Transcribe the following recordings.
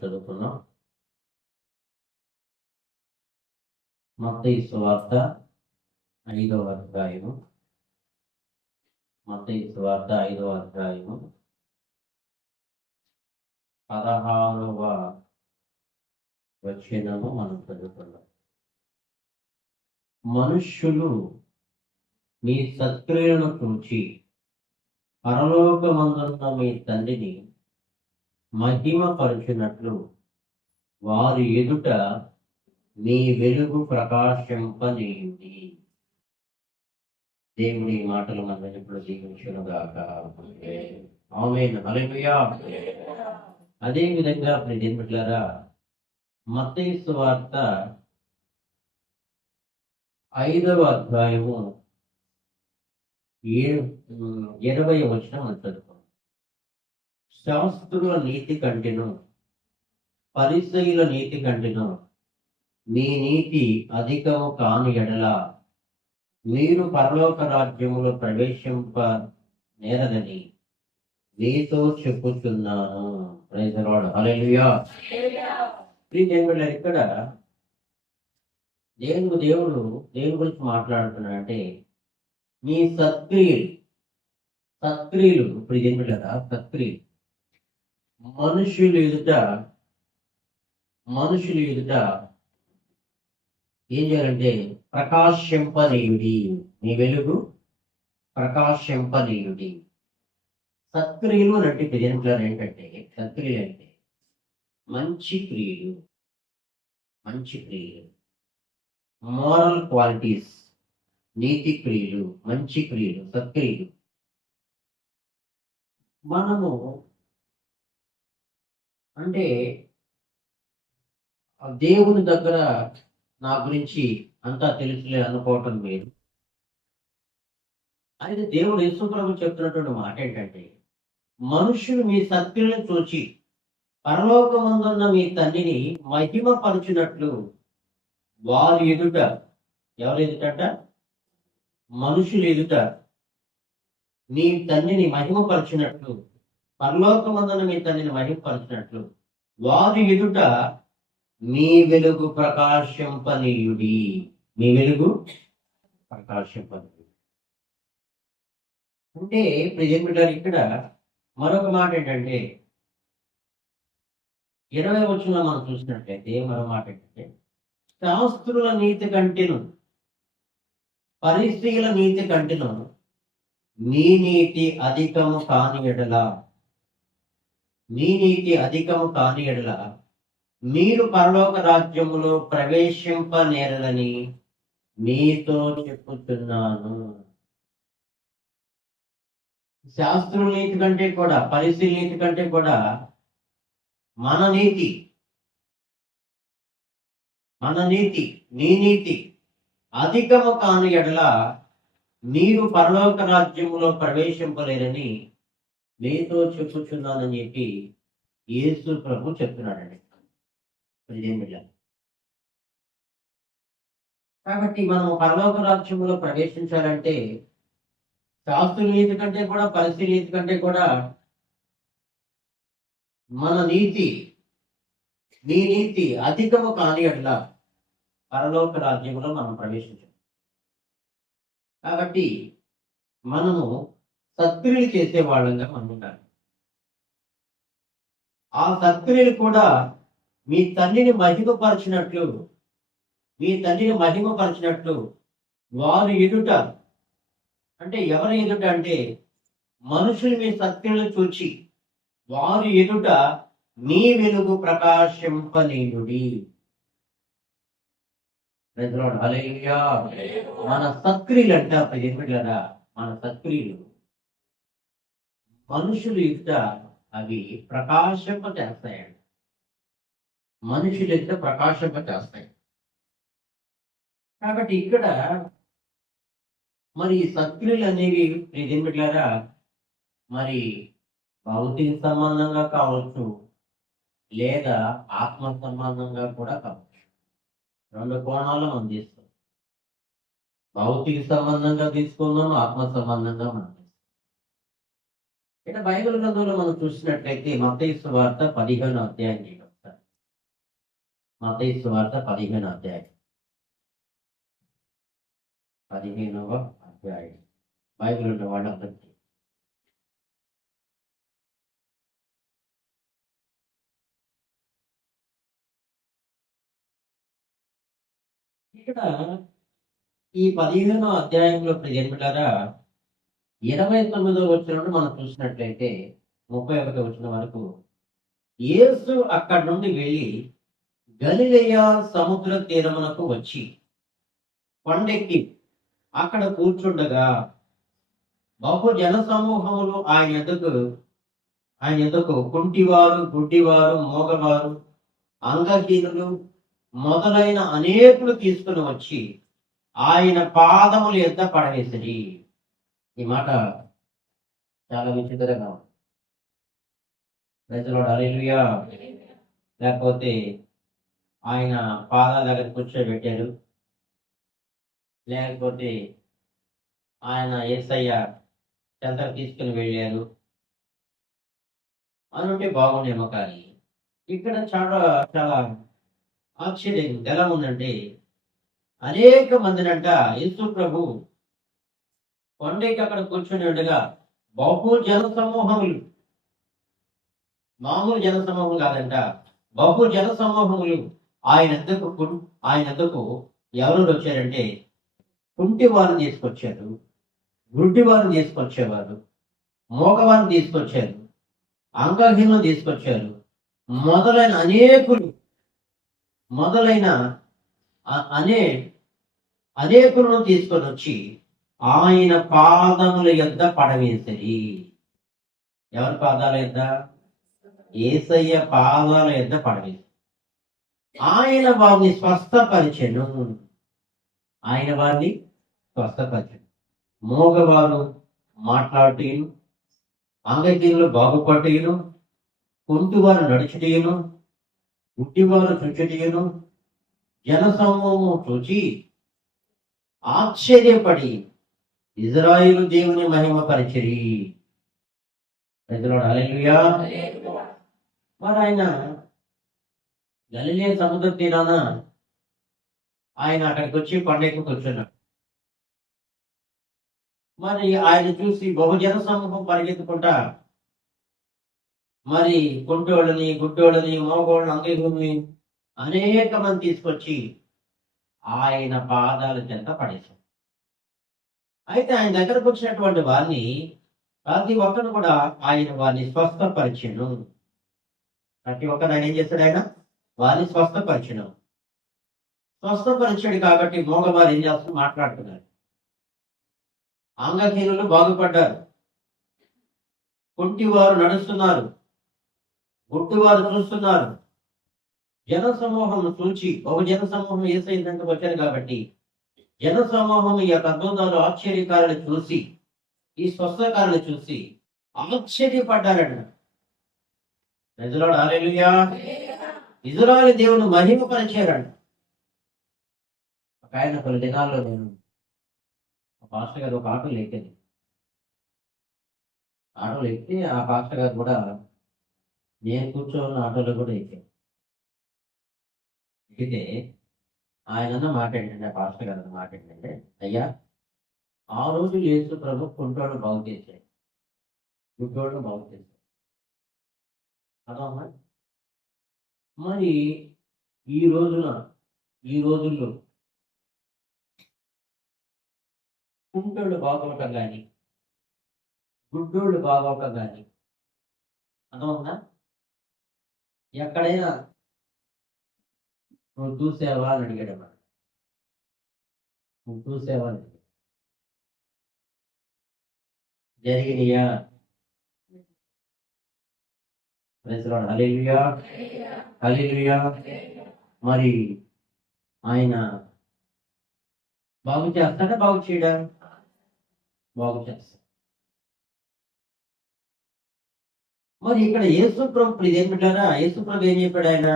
చదువుకున్నాం. మత్తయి సువార్త 5వ అధ్యాయము. మత్తయి సువార్త 5వ అధ్యాయము 16వ వచనము మనం చదువుకున్నాం. మనుష్యులు మీ సత్క్రియలను చూచి పరలోకమందున్న మీ తండ్రిని మహిమపరచునట్లు వారి ఎదుట మీ వెలుగు ప్రకాశింపనీయుడి. దేవుని మాటలు మన ఇప్పుడు దీవించునుగాక. ఆమేన్. హల్లెలూయా. అదే విధంగా ప్రియమిత్రులారా, మత్తయి సువార్త 5వ అధ్యాయము 20వ వచనం చదువుకోండి. శాస్త్రుల నీతి కంటెను పరిసయ్యుల నీతి కంటెను మీ నీతి అధికము కాని ఎడల మీరు పరలోక రాజ్యములో ప్రవేశింప నేరదని మీతో చెప్పుచున్నాను. Praise the lord. హల్లెలూయా. ఇక్కడ దేవుడు దేని గురించి మాట్లాడుతున్నాడంటే మీ సత్క్రియలు ఇప్పుడు ఏం కదా సత్క్రియలు మనుషులు ఎదుట ఏం చేయాలంటే ప్రకాశింపనీయుడి. మీ వెలుగు ప్రకాశింపనీయుడి. సత్క్రియలు అంటే ప్రజెంట్లర్ ఏంటంటే సత్క్రియలు అంటే మంచి క్రియలు, మోరల్ క్వాలిటీస్, నీతి క్రియలు, మంచి క్రియలు, సత్క్రియలు. మనము అంటే దేవుని దగ్గర నా గురించి అంతా తెలుసులే అనుకోవటం లేదు. అయితే దేవుడు యేసుప్రభు చెప్తున్నటువంటి మాట ఏంటంటే మనుషులు మీ సత్క్రియలను చూచి పరలోకమందున్న మీ తండ్రిని మహిమపరచునట్లు వారి ఎదుట, ఎవరు ఎదుట? మనుషులు ఎదుట మీ తండ్రిని మహిమపరచినట్లు, పరలోకమందున మీ తండ్రిని మహిమపరచినట్లు వారి ఎదుట మీ వెలుగు ప్రకాశింపనీయుడి. మీ వెలుగు ప్రకాశింపనీయుడి అంటే ప్రెజెంట్ ఇక్కడ మరొక మాట ఏంటంటే 20వ వచనంలో మనం చూసినట్లయితే మరో మాట ఏంటంటే శాస్త్రుల నీతి కంటెను పరిసయ్యుల నీతి కంటెను మీ నీతి అధికము కాని ఎడల మీరు పరలోక రాజ్యములో ప్రవేశింపనేరలని మీతో చెప్పుతున్నాను. శాస్త్రుల నీతి కంటే కూడా, పరిసయ్యుల నీతి కంటే కూడా మన నీతి, నీ నీతి అధికము కాని ఎడల మీరు పరలోక రాజ్యములో ప్రవేశింపలేరని మీతో చెప్పుచున్నానని చెప్పి యేసు ప్రభు చెప్తున్నాడండి. కాబట్టి మనం పరలోక రాజ్యములో ప్రవేశించాలంటే శాస్త్రుల నీతి కంటే కూడా, పరిసయ్యుల నీతి కంటే కూడా మన నీతి, నీ నీతి అధికము కాని ఎడల పరలోక రాజ్యంలో మనం ప్రవేశించాం. కాబట్టి మనము సత్క్రియలు చేసే వాళ్ళంగా మనం ఉండాలి. ఆ సత్క్రియలు కూడా మీ తండ్రిని మహిమపరచినట్లు వారి ఎదుట, అంటే ఎవరి ఎదుట అంటే మనుషులు మీ సత్క్రియలు చూచి వారి ఎదుట మీ వెలుగు ప్రకాశింపనీయుడి. హల్లెలూయా. మన సత్క్రియలు అంటే కదా, మన సత్క్రియలు మనుషులు ఎదుట అవి ప్రకాశింపచేస్తాయండి. కాబట్టి ఇక్కడ మరి సత్క్రియలు అనేవి ప్రియమిత్రులారా మరి భౌతిక సంబంధంగా కావచ్చు, లేదా ఆత్మ సంబంధంగా కూడా కావచ్చు. 2 కోణాల్లో మనం తీస్తాం. భౌతిక సంబంధంగా తీసుకుందాం, ఆత్మ సంబంధంగా మనం తీసుకుందాం. ఇక్కడ బైబిల్ గ్రంథంలో మనం చూసినట్లయితే మత్తయి సువార్త 15వ అధ్యాయం మత్తయి సువార్త 15వ అధ్యాయం. 15వ అధ్యాయం. బైబిల్ ఉన్న వాళ్ళందరికీ ఇక్కడ ఈ 15వ అధ్యాయంలో ప్రియమిటారా 29వ వచనం మనం చూసినట్లయితే 31వ వచనం వరకు యేసు అక్కడి నుండి వెళ్ళి గలిలయ సముద్ర తీరమునకు వచ్చి కొండెక్కి అక్కడ కూర్చుండగా బహు జన సమూహములు ఆయన ఎదుకు కుంటివారు, గుడ్డివారు, మోగవారు, అంగహీనులు మొదలైన అనేకులు తీసుకుని వచ్చి ఆయన పాదములు ఎద్ద పడవేసిరి. ఈ మాట చాలా విచిత్రంగా ఉంది. ప్రజలు హల్లెలూయా. లేకపోతే ఆయన పాదాల దగ్గర కూర్చోబెట్టారు, లేకపోతే ఆయన యేసయ్య చెంతకు తీసుకుని వెళ్ళారు అని ఉంటే బాగుండేమో. కానీ ఇక్కడ చాలా చాలా ఆశ్చర్యం ఎలా ఉందంటే అనేక మందినంట యేసు ప్రభు కొండకి అక్కడ కూర్చొని ఉండగా బహు జన సమూహములు, మామూలు జన సమూహం కాదంట, బహు జన సమూహములు ఆయన ఎద్దకు ఎవరు వచ్చారంటే కుంటి వారిని తీసుకొచ్చారు, గుడ్డి వారిని తీసుకొచ్చేవారు, మోగవారిని తీసుకొచ్చారు, అంగహీనులు తీసుకొచ్చారు, మొదలైన అనేకులను తీసుకొని వచ్చి ఆయన పాదముల యొద్ద పడవేసరి. ఎవరి పాదాల యొద్ద? యేసయ్య పాదాల యొద్ద పడవేసి ఆయన వారిని స్వస్థపరిచెను. మోగవారు మాట్లాడుటను, అంగహీనులు బాగుపడుటను, కుంటివారు నడుచుటను, గుడ్డివారు చూచుటను జనసమూహము చూచి ఆశ్చర్యపడి ఇజ్రాయేలు దేవుని మహిమపరిచిరి. హల్లెలూయా. మరి ఆయన గలిలయ సముద్ర తీరాన ఆయన అక్కడికి వచ్చి కొండెక్కి కూర్చున్నాడు. మరి ఆయన చూసి బహుజన సమూహం పరిగెత్తుకుంటా మరి కుంటోళ్ళని, గుడ్డోళ్ళని, మోగోళ్ళని, అంగీకుని అనేక మంది తీసుకొచ్చి ఆయన పాదాల చెంత పడేశారు. అయితే ఆయన దగ్గరకు వచ్చినటువంటి వారిని ప్రతి ఒక్కరు కూడా ఆయన వారిని స్వస్థపరిచెను. ప్రతి ఒక్కరు ఆయన ఏం చేస్తాడు? ఆయన వారిని స్వస్థపరిచెను. స్వస్థపరిచాడు కాబట్టి మోగవారు ఏం చేస్తూ మాట్లాడుతున్నారు, అంగహీనులు బాగుపడ్డారు, కుంటివారు నడుస్తున్నారు, గుడ్డివారు చూస్తున్నారు. జన సమూహం చూచి ఒక జన సమూహం యేసయ్య దగ్గరకు వచ్చారు కాబట్టి జన సమూహం ఈ యొక్క అద్భుతాలు ఆశ్చర్యకారులు చూసి, ఈ స్వస్థకారులు చూసి ఆశ్చర్యపడ్డారట. ప్రజలు హల్లెలూయా. ఇజ్రాయేలు దేవుని మహిమపరిచారంట. ఒక ఆయన కొన్ని దినాల్లో నేను పాస్టర్ గారు ఒక ఆటోలు ఎక్కింది. ఆటోలు ఎక్కి ఆ పాస్టర్ గారు కూడా నేను కూర్చోన్న ఆటోలో కూడా ఎక్కాను. ఎక్కితే ఆయన మాట ఏంటంటే, పాస్టర్ గారు మాట ఏంటంటే, అయ్యా ఆ రోజు యేసు ప్రభు కుంటోళ్ళు బాగు చేశాడు, గుడ్డోళ్ళు బాగు చేశాడు అదమ్మా. మరి ఈ రోజుల్లో కుంటోళ్ళు బాగోవటం కానీ, గుడ్డోళ్ళు బాగోవటం కానీ అదమ్మా. ఎక్కడైనా నువ్వు చూసావా అని అడిగాడు అన్నమాట. నువ్వు చూసావా అని జరిగినయా? హల్లెలూయా, హల్లెలూయా. మరి ఆయన బాగు చేస్తాడా, బాగు చేయడా? బాగు చేస్తాడు. మరి ఇక్కడ యేసు ప్రభు ఇదేమిటారా? యేసు ప్రభు ఏం చెప్పాడు? ఆయన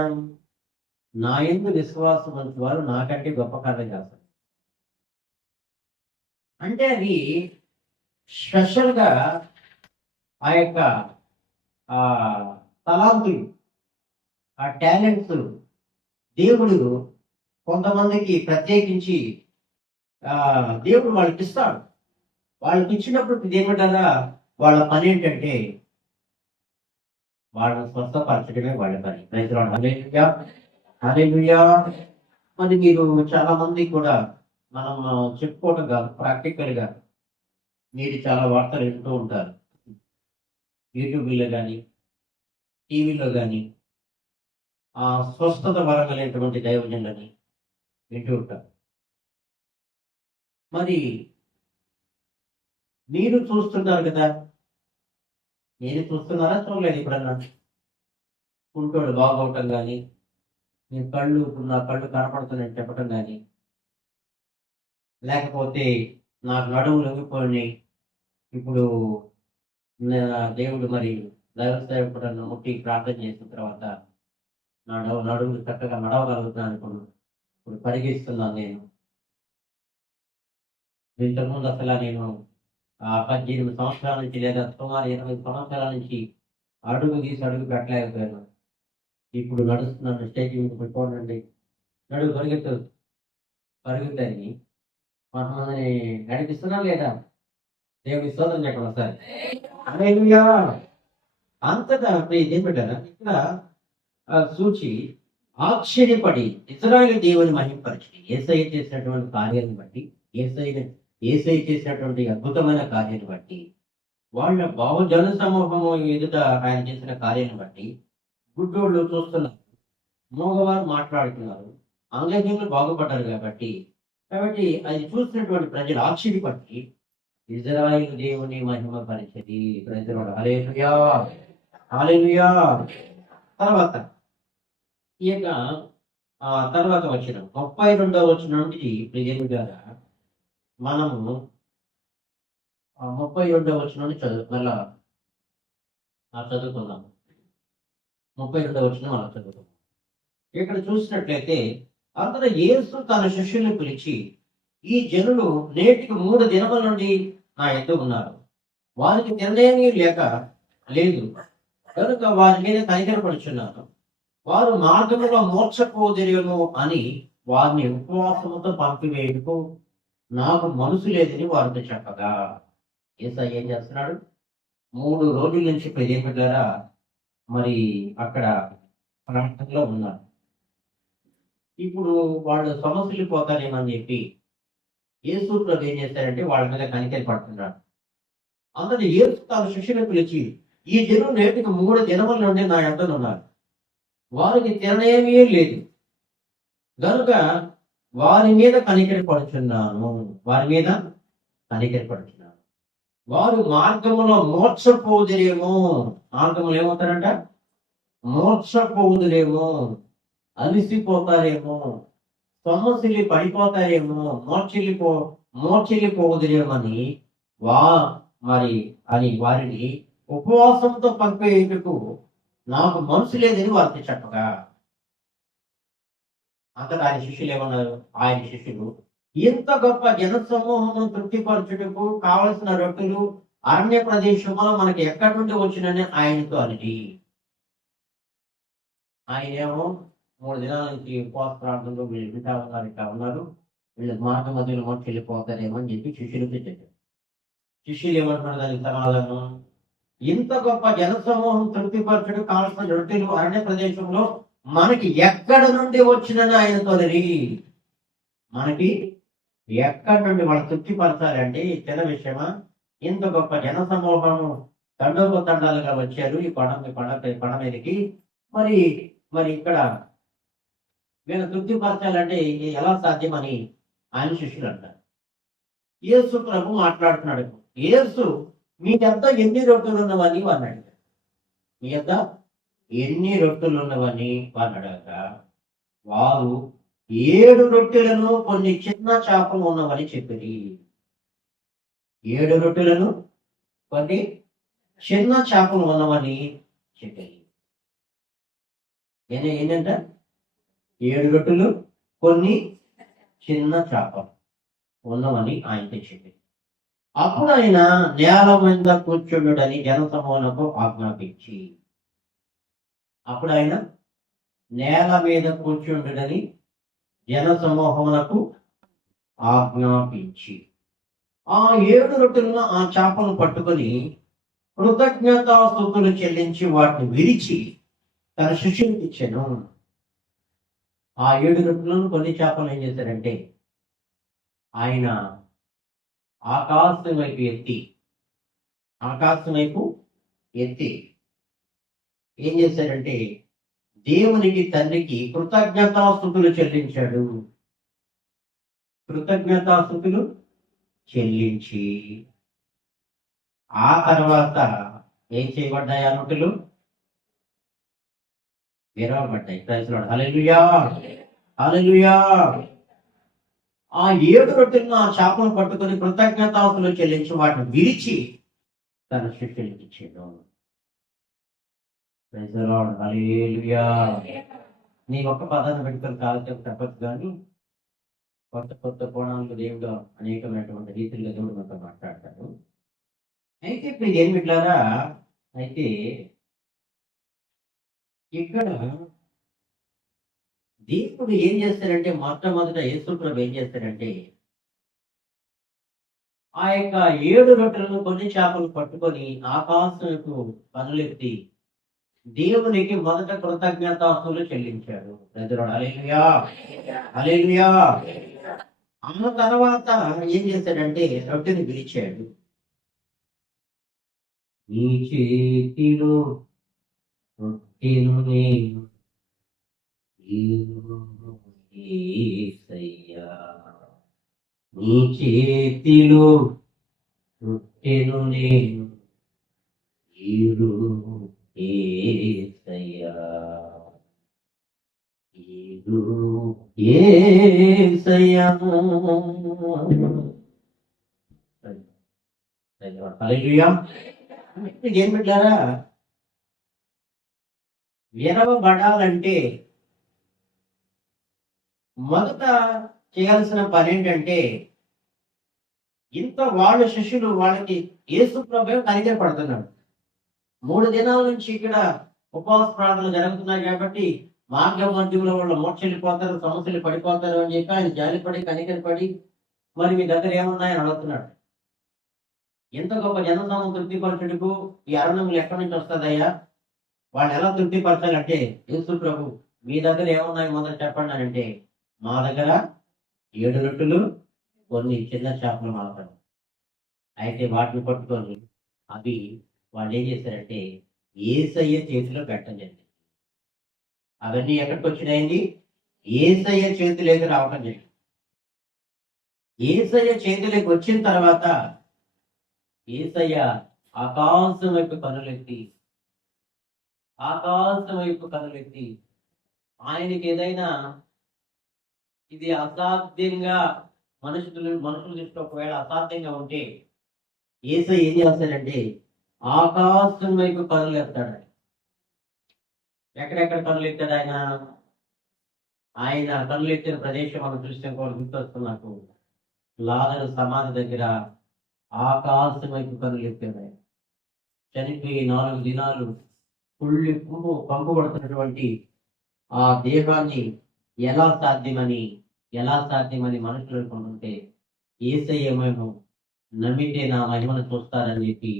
నా యందు విశ్వాసం ఉంచు వారు నాకంటే గొప్ప కార్యం చేస్తారు. అంటే అది స్పెషల్గా ఆ యొక్క తలాంతులు, ఆ టాలెంట్స్ దేవుడు కొంతమందికి ప్రత్యేకించి దేవుడు వాళ్ళకి ఇస్తాడు. వాళ్ళకి ఇచ్చినప్పుడు దేవుడరా వాళ్ళ పని ఏంటంటే వాళ్ళని స్వస్థపరచడమే వాళ్ళ పని. హల్లెలూయా, హల్లెలూయా. మరి మీరు చాలా మంది కూడా మనం చెప్పుకోవడం కాదు, ప్రాక్టికల్ గా మీరు చాలా వార్తలు వింటూ ఉంటారు. యూట్యూబ్లో కానీ టీవీలో కానీ స్వస్థత వరగలేటువంటి దైవజనులని వింటూ ఉంటారు. మరి మీరు చూస్తున్నారు కదా, మీరు చూస్తున్నారా చూడలేదు ఎప్పుడన్నా? కుంటోడు బాగోవటం కానీ, నేను నా కళ్ళు కనపడుతున్నాయని చెప్పటం కానీ, లేకపోతే నాకు నడుము లొంగిపోయి ఇప్పుడు దేవుడు మరి దైవసేవకుడನ್ನು ముట్టి ప్రార్థన చేసిన తర్వాత నా నడుము చక్కగా నడవగలుగుతున్నాను. ఇప్పుడు పరిగెస్తున్నాను. నేను ఇంతకుముందు అసలు నేను 18 సంవత్సరాల నుంచి లేదా సుమారు 20 సంవత్సరాల నుంచి అడుగు పెట్టలేకపోయాను. ఇప్పుడు నడుస్తున్నాను. స్టేజ్ మీద చూడండి, నడుగు పరుగుతాయి. కొంతమందిని నడిపిస్తున్నాం లేదా? దేవుడి స్తోత్రం చెప్పండి ఒకసారి. హల్లెలూయా. అంతటా ఏమిటారా ఇక్కడ సూచి ఆశ్చర్యపడి ఇశ్రాయేలు దేవుని మహిమపరిచి యేసయ్య చేసినటువంటి కార్యాన్ని బట్టి, యేసయ్య చేసినటువంటి అద్భుతమైన కార్యాన్ని బట్టి, వాళ్ళ బాహుజన సమూహము ఎదుట ఆయన చేసిన కార్యాన్ని బట్టి గుడ్డోళ్ళు చూస్తున్నారు, మగవారు మాట్లాడుతున్నారు, అంగహీనులు బాగుపడ్డారు. కాబట్టి అది చూసినటువంటి ప్రజలు ఆశ్చర్యపట్టి ఇశ్రాయేలు దేవుని మహిమ పరిచది. ప్రజలు హల్లెలూయా, హల్లెలూయా. తర్వాత ఈ యొక్క తర్వాత వచ్చిన 32వ వచనం నుండి ప్రియలు గారు మనము 32వ వచనం నుండి మళ్ళా చదువుకుందాం. 32వ వచనం అలా చదువుకుందాం. ఇక్కడ చూసినట్లయితే అంతటా యేసు తన శిష్యులను పిలిచి, ఈ జనులు నేటికి 3 దినముల నుండి నా యొద్ద ఉన్నారు, వారికి తినలేని లేక లేదు కనుక వారి మీద కనికరపడుచున్నాను. వారు మార్గంలో మోర్చపోదిరేమో అని వారిని ఉపవాసముతో పంపివేయుటకు నాకు మనసు లేదని వారితో చెప్పగా, యేసయ్య ఏం చేస్తున్నాడు? 3 రోజుల నుంచి ప్రజల మరి అక్కడ ప్రాంతంలో ఉన్నారు. ఇప్పుడు వాళ్ళు సమస్యలు పోతారేమని చెప్పి యేసు ప్రభు ఏం చేశారంటే వాళ్ళ మీద కనికరి పడుతున్నాడు. అందులో యేసు తన శిష్యులను పిలిచి, ఈ జనులు నేటికి 3 దినముల నుండి నా యొద్ద ఉన్నారు, వారికి తిననేమీ లేదు కనుక వారి మీద కనికరి పడుచున్నాను. వారు మార్గములో మోర్చపోదురేమో. మార్గములు ఏమవుతారంట? మోర్చపోదురేమో, అలిసిపోతారేమో, సమస్యలు పడిపోతారేమో, మోర్చిల్లిపోదురేమని వారిని ఉపవాసంతో పంపేందుకు నాకు మనసు లేదని వారికి చెప్పగా, అంతటా ఆయన శిష్యులు ఏమన్నారు? ఆయన శిష్యులు, ఇంత గొప్ప జన సమూహము తృప్తిపరచుటకు కావలసిన రొట్టెలు అరణ్య ప్రదేశంలో మనకి ఎక్కడి నుండి వచ్చినని ఆయనతో అనేది. ఆయన ఏమో 3 దినాల నుంచి ఉపవాస ప్రార్థనలో వీళ్ళు వింటా ఉన్నారు, ఇట్లా ఉన్నారు, వీళ్ళు మార్గ మధ్యలో మొదటి వెళ్ళిపోతారేమో అని చెప్పి శిష్యులతో చెప్పారు. శిష్యులు ఏమంటున్నారు దానికి సమాధానం? ఇంత గొప్ప జన సమూహం తృప్తిపరచుడు కావాల్సిన రొట్టెలు అరణ్య ప్రదేశంలో మనకి ఎక్కడ నుండి వచ్చినని ఆయనతో మనకి ఎక్కడి నుండి వాళ్ళు తృప్తిపరచాలంటే చిన్న విషయమా? ఇంత గొప్ప జన సమూహము తండోపతండాలుగా వచ్చారు ఈ కొండ మీదకి. మరి ఇక్కడ వీళ్ళు తృప్తిపరచాలంటే ఎలా సాధ్యమని ఆయన శిష్యులు అంటారు. యేసు ప్రభు మాట్లాడుతున్నాడు. యేసు మీ యొద్ద ఎన్ని రొట్టెలు ఉన్నవని వారిని అడిగారు. మీ యొద్ద ఎన్ని రొట్టెలు ఉన్నవని వారిని అడగగా వారు 7 రొట్టెలను కొన్ని చిన్న చేపలు ఉన్నవని చెప్పిరి. 7 రొట్టెలను కొన్ని చిన్న చేపలు ఉన్నవని చెప్పిరి. ఏంటంట? 7 రొట్టెలు కొన్ని చిన్న చేపలు ఉన్నవని ఆయనతో చెప్పింది. అప్పుడు ఆయన నేల మీద కూర్చుండుడని జన సమూహమునకు ఆజ్ఞాపించి, అప్పుడు ఆయన నేల మీద కూర్చుండుడని జన సమూహమునకు ఆజ్ఞాపించి ఆ 7 రొట్టెలను ఆ చేపలను పట్టుకొని కృతజ్ఞతాస్తుతులు చెల్లించి వాటిని విరిచి తన శిష్యునికి ఇచ్చాను. ఆ 7 రొట్టెలను కొన్ని చేపలు ఏం చేశారంటే ఆయన ఆకాశం వైపు ఎత్తి ఏం చేశారంటే దేవునికి తండ్రికి కృతజ్ఞతాస్తుతులు చెల్లించాడు. కృతజ్ఞతాస్తుతులు చెల్లించి ఆ తర్వాత ఏం చేయబడ్డాయి? ఆ రొట్టెలు విరవబడ్డాయి. ప్రైజ్లార్డ్. హల్లెలూయా, హల్లెలూయా. ఆ 7 రొట్టెలను ఆ చేపను పట్టుకొని కృతజ్ఞతాస్తుతులు చెల్లించి వాటిని విరిచి తన శిష్యునికి ఇచ్చాడు. ప్రైజ్లార్డ్. హల్లెలూయా. నీ ఒక్క పదాన్ని పెట్టుకొని కాలక్షేపం తప్పదు, కానీ కొత్త కోణాలకు దేవుడు అనేకమైనటువంటి రీతిలో దేవుడు మనతో మాట్లాడతాడు. అయితే ఇప్పుడు ఏం పెట్టారా? అయితే ఇక్కడ దేవుడు ఏం చేస్తారంటే మొట్టమొదట యేసుప్రభు ఏం చేస్తారంటే ఆ యొక్క 7 రొట్టెలను కొన్ని చేపలు పట్టుకొని ఆకాశంకు పనులెత్తి దేవునికి మొదట కృతజ్ఞతాస్తుతులు చెల్లించాడు. హల్లెలూయా, హల్లెలూయా. ఆ తర్వాత ఏం చేశాడంటే రొట్టెని పిలిచాడు. నీ చేతిలో రొట్టెను నేను యేసయ్యా, నీ చేతిలో రొట్టెను నేను యేసయ్యా, యేసయ్యా. హల్లెలూయా. ఏం పెట్టారా? విరవబడాలంటే మొదట చేయాల్సిన పని ఏంటంటే ఇంత వాళ్ళ శిష్యులు వాళ్ళకి యేసు ప్రభువే కనికరపడుతున్నాడు. 3 దినాల నుంచి ఇక్కడ ఉపవాస ప్రార్థనలు జరుగుతున్నాయి కాబట్టి మార్గ మధ్యంలో వాళ్ళు మోక్షలిపోతారు, సమస్యలు పడిపోతారు అని చెప్పి ఆయన జాలిపడి కనికరపడి మరి మీ దగ్గర ఏమున్నాయని అడుగుతున్నాడు. ఎంత గొప్ప జనసమూహం తృప్తిపరచుటకు ఈ అరణ్యములు ఎక్కడి నుంచి వస్తుందయ్యా? వాళ్ళు ఎలా తృప్తిపరచాలంటే యేసు ప్రభు మీ దగ్గర ఏమున్నాయి మొదలు చెప్పండి అని అంటే మా దగ్గర 7 రొట్టెలు కొన్ని చిన్న చేపలు మాత్రం. అయితే వాటిని పట్టుకొని అవి వాళ్ళు ఏం చేశారంటే యేసయ్య చేతిలో పెట్టడం జరిగింది. అవన్నీ ఎక్కడికి వచ్చినాయండి? యేసయ్య చేతిలోకి రావటం జరిగింది. యేసయ్య చేతిలోకి వచ్చిన తర్వాత యేసయ్య ఆకాశం వైపు కనులెత్తి ఆయనకి ఏదైనా ఇది అసాధ్యంగా మనుషుల దృష్టిలో ఒకవేళ అసాధ్యంగా ఉంటే యేసయ్య ఏం చేస్తాడంటే ఆకాశం వైపు కనులెత్తాడు. ఎక్కడెక్కడ కనులెత్తాడు ఆయన? ఆయన కనులెత్తిన ప్రదేశం మనం చూస్తే కూడా గుర్తొస్తుంది నాకు. లాజరు సమాధి దగ్గర ఆకాశం వైపు కనులెత్తాడు. చనిపోయి 4 దినాలు పంపబడుతున్నటువంటి ఆ దేహాన్ని ఎలా సాధ్యమని మనుషులు అనుకుంటుంటే యేసయ్య మేము నమ్మితే నా మహిమను చూస్తారని చెప్పి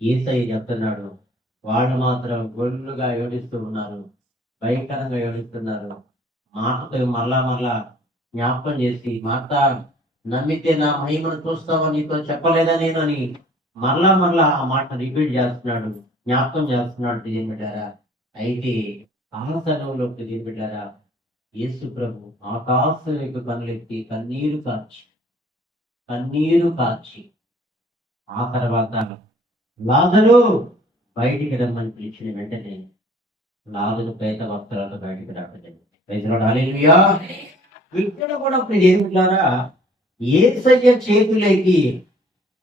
యేసయ్య చెప్తున్నాడు. వాళ్ళు మాత్రం గొల్లుగా ఏడుస్తూ ఉన్నారు, భయంకరంగా ఏడుస్తున్నారు. మాటతో మరలా జ్ఞాపకం చేసి మాట నమ్మితే నా మహిమను చూస్తావా, నీతో చెప్పలేదా నేను అని మరలా ఆ మాట రిపీట్ చేస్తున్నాడు, జ్ఞాపకం చేస్తున్నాడు. తెలియబెట్టారా? అయితే ఆ సమయంలో తెలియబెట్టారా? యేసు ప్రభు ఆకాశం యొక్క కనులెత్తి కన్నీరు కార్చి ఆ తర్వాత లాజరు బయటికి రమ్మని పిలిచిన వెంటనే లాజరు పేద వస్త్రాలతో బయటికి రావడం. హల్లెలూయా. ఇక్కడ కూడా ఏమిట్లారా? యేసయ్య చేతులకి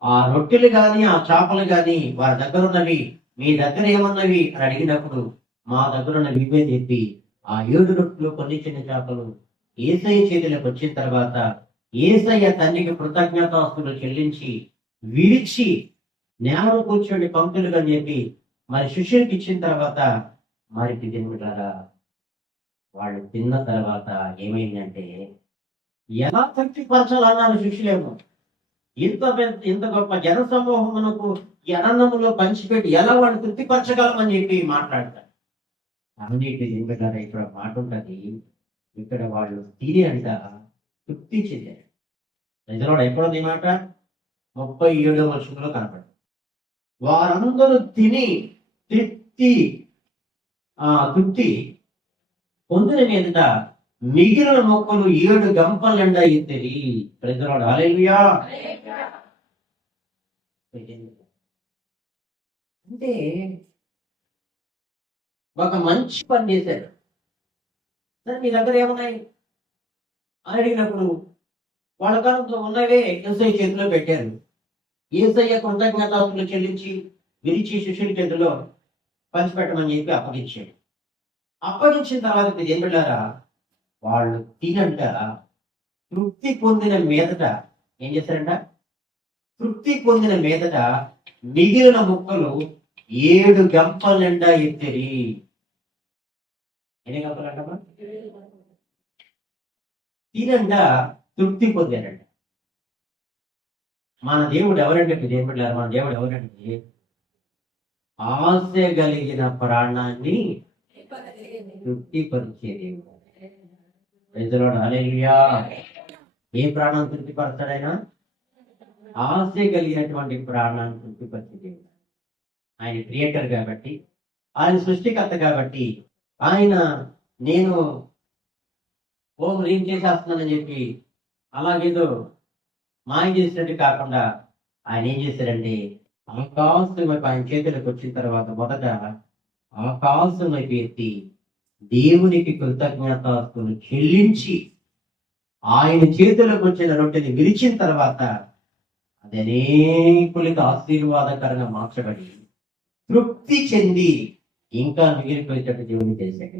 ఆ రొట్టెలు గాని ఆ చేపలు గాని వారి దగ్గర ఉన్నవి మీ దగ్గర ఏమన్నవి అని అడిగినప్పుడు మా దగ్గర ఉన్న ఇవే చెప్పి ఆ 7 రొట్టెలు కొన్ని చిన్న చేపలు యేసయ్య చేతులకు వచ్చిన తర్వాత యేసయ్య తండ్రికి కృతజ్ఞతాస్తుతులు చెల్లించి విరిచి నేలను కూర్చొని పంక్తులుగా చెప్పి మరి శిష్యునికి ఇచ్చిన తర్వాత మరి తిరిగిలారా వాళ్ళు తిన్న తర్వాత ఏమైందంటే ఎలా తృప్తిపరచాలన్నారు శిష్యులేమో. ఇంత గొప్ప జన సమూహమునకు ఈ అన్నములో పంచిపెట్టి ఎలా వాళ్ళు తృప్తిపరచగలమని చెప్పి మాట్లాడతారు. అన్నిటి ఎందుకంటే ఇక్కడ మాట ఉంటుంది, ఇక్కడ వాళ్ళు తిని అంట తృప్తి చెందారు. నిజంలో ఎక్కడుంది ఈ మాట? 37వ వచనంలో కనపడు. వారందరూ తిని తృప్తి పొందిన మీదట మిగిలిన మొక్కలు 7 గంపల నిండా ఎత్తిరి. ప్రజలాడు హల్లెలూయా. అంటే ఒక మంచి పని చేశాడు. సరే మీ దగ్గర ఏమున్నాయి అని అడిగినప్పుడు వాళ్ళ కాలంలో ఉన్నవే యేసయ్య చేతిలో పెట్టారు. యేసయ్య కృతజ్ఞతాస్తులు చెల్లించి విరిచి శిష్యుల చేతిలో పంచిపెట్టమని చెప్పి అప్పగించాడు. అప్పగించిన తర్వాత మీరు ఏం పెట్టారా? వాళ్ళు తినంట తృప్తి పొందిన మీదట ఏం చేశారంట? తృప్తి పొందిన మీదట మిగిలిన ముక్కలు 7 గంపల నిండా ఎత్తిరి. ఎన్ని గంపలంటమ్మా? తినంట తృప్తి పొందారంట. మన దేవుడు ఎవరంటే మీరు పెట్టారు? మన దేవుడు ఎవరంటే ఆశ కలిగిన ప్రాణాన్ని తృప్తిపరిచే దేవుడు. హల్లెలూయా. ఏ ప్రాణం తృప్తిపరచాడైనా? ఆశ కలిగినటువంటి ప్రాణాన్ని తృప్తిపరిచే దేవుడు. ఆయన క్రియేటర్ కాబట్టి, ఆయన సృష్టికర్త కాబట్టి, ఆయన నేను ఓం రీం చేసేస్తున్నానని చెప్పి అలాగేదో మాయ చేసినట్టు కాకుండా ఆయన ఏం చేశారంటే ఆకాశం వైపు ఆయన చేతులకు వచ్చిన తర్వాత మొదట ఆకాశం వైపు ఎత్తి దేవునికి కృతజ్ఞతాస్తులు చెల్లించి ఆయన చేతులకు వచ్చిన రొట్టెని విరిచిన తర్వాత అది అనేకులకి ఆశీర్వాదకరంగా మార్చబడి తృప్తి చెంది ఇంకా మిగిలిపోయేటట్టు దేవుని చేశాడు.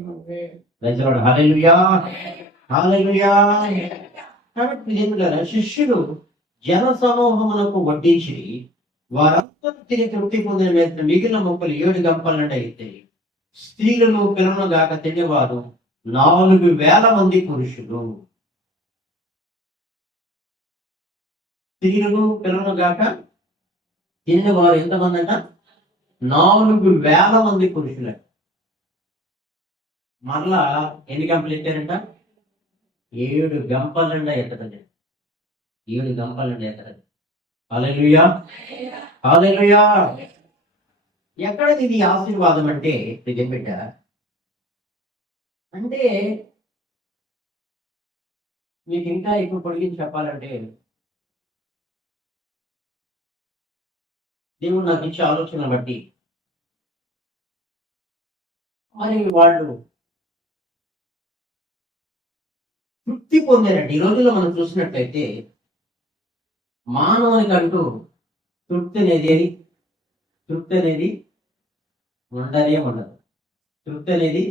హల్లెలూయా, హల్లెలూయా. కాబట్టి శిష్యులు జన సమూహమునకు వడ్డించి వారందరూ తిని తృప్తి పొందిన మీద మిగిలిన మొక్కలు 7 గంపల నిండా అయితే స్త్రీలను పిల్లలను గాక తినేవారు 4,000 మంది పురుషులు. స్త్రీలను పిల్లలను గాక తినేవారు ఎంతమంది అంట? 4,000 మంది పురుషులు. మరలా ఎన్ని గంపలు ఎత్తారంట? 7 గంపల నిండా ఎత్తడండి. 7 గంపల నిండా ఎత్తడండి. హల్లెలూయా, హల్లెలూయా. ఎక్కడ ఇది ఆశీర్వాదం అంటే నిజం బిడ్డ అంటే మీకు ఇంకా ఎక్కువ పొడిగించి చెప్పాలంటే దేవుడు నాకు ఇచ్చే ఆలోచన బట్టి మరి వాళ్ళు తృప్తి పొందారంటే ఈ రోజుల్లో మనం చూసినట్లయితే మానవునికంటూ తృప్తి అనేది ఉండనే ఉండదు. తృప్తి అనేది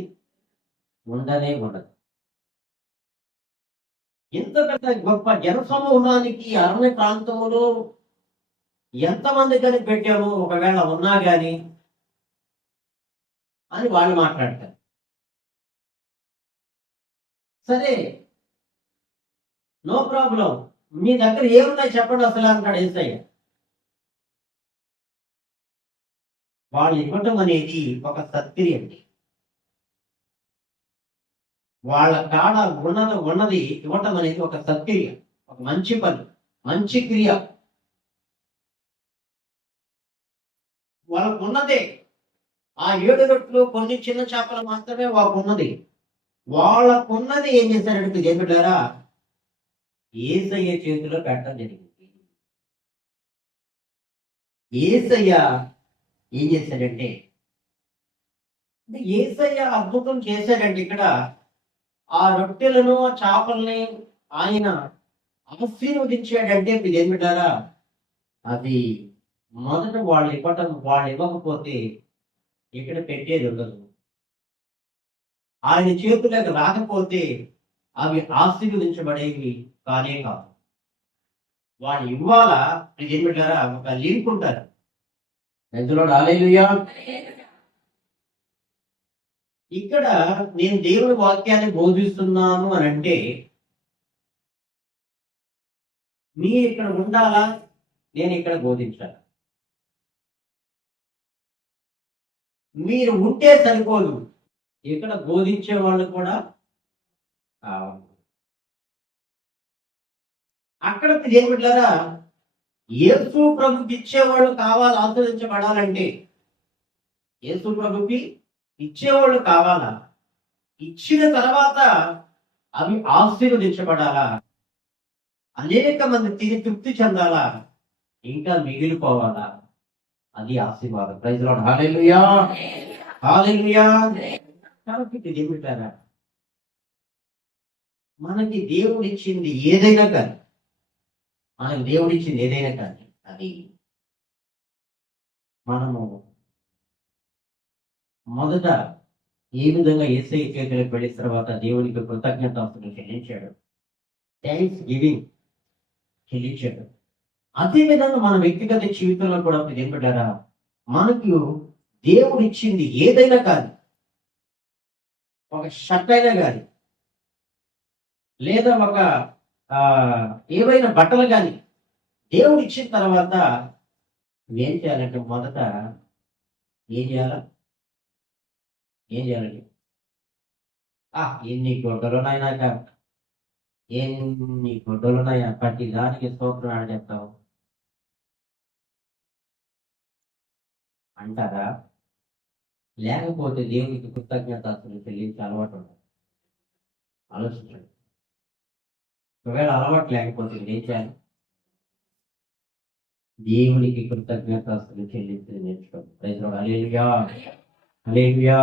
ఉండనే ఉండదు. ఇంత పెద్ద గొప్ప జన సమూహానికి అరణ్య ప్రాంతంలో ఎంతమంది కానీ పెట్టాము ఒకవేళ ఉన్నా గాని అని వాళ్ళు మాట్లాడతారు. సరే, నో ప్రాబ్లం, మీ దగ్గర ఏమున్నాయి చెప్పండి అసలు అంటాడు యేసయ్య. వాళ్ళు ఇవ్వటం అనేది ఒక సత్క్రియ అండి. వాళ్ళ కాడ ఉన్నది ఇవ్వటం అనేది ఒక సత్క్రియ, ఒక మంచి పని, మంచి క్రియ. వాళ్ళకు ఉన్నదే ఆ 7 రొట్టెలు కొన్ని చిన్న చేపలు మాత్రమే వాళ్ళకున్నది. వాళ్ళకున్నది ఏం చేశారంటే చెప్పారా? యేసయ్య చేతిలో పెట్టడం జరిగింది. యేసయ్య ఏం చేశాడంటే యేసయ్య అద్భుతం చేశాడంటే ఇక్కడ ఆ రొట్టెలను ఆ చేపల్ని ఆయన ఆశీర్వదించాడంటే మీరు ఏం పెట్టారా? అది మొదట వాళ్ళు ఇవ్వకపోతే ఇక్కడ పెట్టేది ఉండదు. ఆయన చేతులకు రాకపోతే అవి ఆశీర్వదించబడేవి కానే కాదు. వాళ్ళు ఇవ్వాలా ఏం పెట్టారా? ఒక లింక్ ఉంటారు. హల్లెలూయా. ఇక్కడ నేను దేవుని వాక్యాన్ని బోధిస్తున్నాను అని అంటే మీరు ఇక్కడ ఉండాలా, నేను ఇక్కడ బోధించాలి. మీరు ఉంటే సరిపోదు, ఇక్కడ బోధించే వాళ్ళు కూడా కావాలి. అక్కడ ఏం బిడ్డారా, యేసు ప్రభుకి ఇచ్చేవాళ్ళు కావాలి. ఆస్వాదించబడాలంటే యేసు ప్రభుకి ఇచ్చేవాళ్ళు కావాలా, ఇచ్చిన తర్వాత అవి ఆశీర్వదించబడాలా, అనేక మంది తిని తృప్తి చెందాలా, ఇంకా మిగిలిపోవాలా, అది ఆశీర్వాదం. Praise lord. Hallelujah, hallelujah. కాబట్టి ఇది ఏమిటారా, మనకి దేవుడు ఇచ్చింది ఏదైనా కానీ, మనకి దేవుడు ఇచ్చింది ఏదైనా కానీ అది మనము మొదట ఏ విధంగా యేసయ్య చేతులకు వెళ్ళిన తర్వాత దేవునికి కృతజ్ఞతాస్తులు చెల్లించాడు, థ్యాంక్స్ గివింగ్ చెల్లించాడు. అదే విధంగా మన వ్యక్తిగత జీవితంలో కూడా ఏమిటారా, మనకు దేవుడు ఇచ్చింది ఏదైనా కానీ, ఒక షర్ట్ అయినా కానీ, లేదా ఒక ఏవైనా బట్టలు కానీ దేవుడు ఇచ్చిన తర్వాత ఏం చేయాలంటే మొదట ఏం చేయాలండి, ఎన్ని గొడ్డలున్నాయినాక, ఎన్ని గొడ్డలున్నాయా, ప్రతి దానికి స్తోత్రం అని చెప్తావు అంటారా? లేకపోతే దేవునికి కృతజ్ఞతాస్తులు చెల్లించే అలవాటు ఉండదు. ఆలోచించండి. ఒకవేళ అలవాటు లేకపోతే ఏం చేయాలి? దేవునికి కృతజ్ఞతాస్తులు చెల్లించి నేర్చుకోండి. Praise lord. Hallelujah, hallelujah.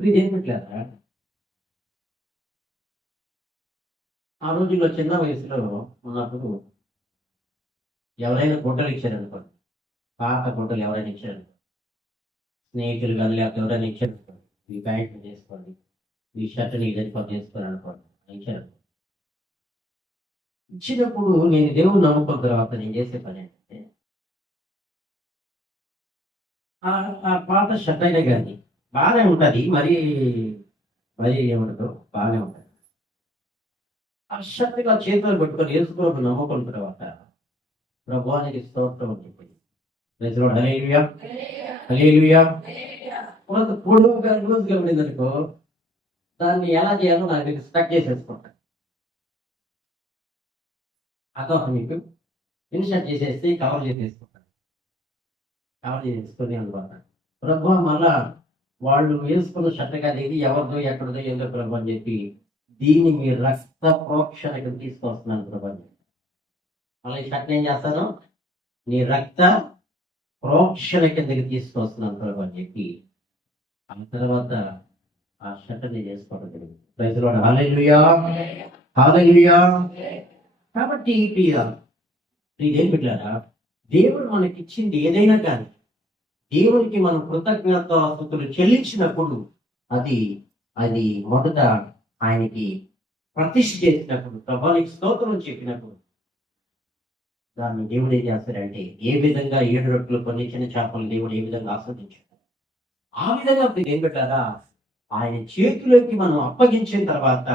ఇది ఏం పెట్టలేదా, ఆ రోజుల్లో చిన్న వయసులో ఉన్నప్పుడు ఎవరైనా గుడ్డలు ఇచ్చారనుకోండి, పాత గుడ్డలు ఎవరైనా ఇచ్చారనుకోండి, స్నేహితులు కానీ లేకపోతే ఎవరైనా ఇచ్చారనుకోండి, ఈ ప్యాంట్ చేసుకోండి, ఈ షర్ట్ని ఇదని పని చేసుకోండి అనుకోండి, ఇచ్చారు. ఇచ్చినప్పుడు నేను దేవుడు నమ్ముకున్న తర్వాత నేను చేసే పని ఏంటంటే, ఆ పాత షర్ట్ అయినా కానీ బాగానే ఉంటుంది, మరీ ఏమంటుందో బాగానే ఉంటుంది. ఆ షర్ట్ ఇలా చేతులు పెట్టుకొని వేసుకోవడం నమ్ముకున్న తర్వాత ప్రభువానికి స్తోత్రం అని చెప్పింది. Praise lord. Hallelujah, hallelujah. కొంత పొడవుగా లూజ్గా ఉండేది అనుకో, దాన్ని ఎలా చేయాలో నాకు స్టక్ చేసేసుకుంటాను. అర్థం మీకు? ఇన్షర్ట్ చేసేసి కవర్ చేసేసుకుంటాను. కవర్ చేసేసుకొని అనమాట, ప్రభు మళ్ళా వాళ్ళు వేసుకున్న షర్ట్ కాదు ఇది, ఎవరిదో ఎక్కడదో ఏందో ప్రభు అని చెప్పి దీన్ని మీ రక్త ప్రోక్షణకు తీసుకొస్తున్నాను ప్రభు అని. మళ్ళీ ఈ షర్ట్ ఏం చేస్తాను, నీ రక్త ప్రోక్షణ కిందకి తీసుకొస్తున్నాను ప్రభు అని చెప్పి ఆ తర్వాత ఆ షర్ట్ని చేసుకోవడం జరిగింది. Praise lord. Hallelujah, hallelujah. కాబట్టి ఇదేం పెట్టారా, దేవుడు మనకి ఇచ్చింది ఏదైనా కానీ దేవునికి మనం కృతజ్ఞతాస్తుతులు చెల్లించినప్పుడు అది మొదట ఆయనకి ప్రతిష్ఠ చేసినప్పుడు, ప్రభానికి స్తోత్రం చెప్పినప్పుడు దాన్ని దేవుడు ఏం చేస్తాడంటే, ఏ విధంగా 7 రొట్టెలు కొన్ని చిన్న చేపలు దేవుడు ఏ విధంగా ఆస్వాదించాడు, ఆ విధంగా ఏం పెట్టారా, ఆయన చేతిలోకి మనం అప్పగించిన తర్వాత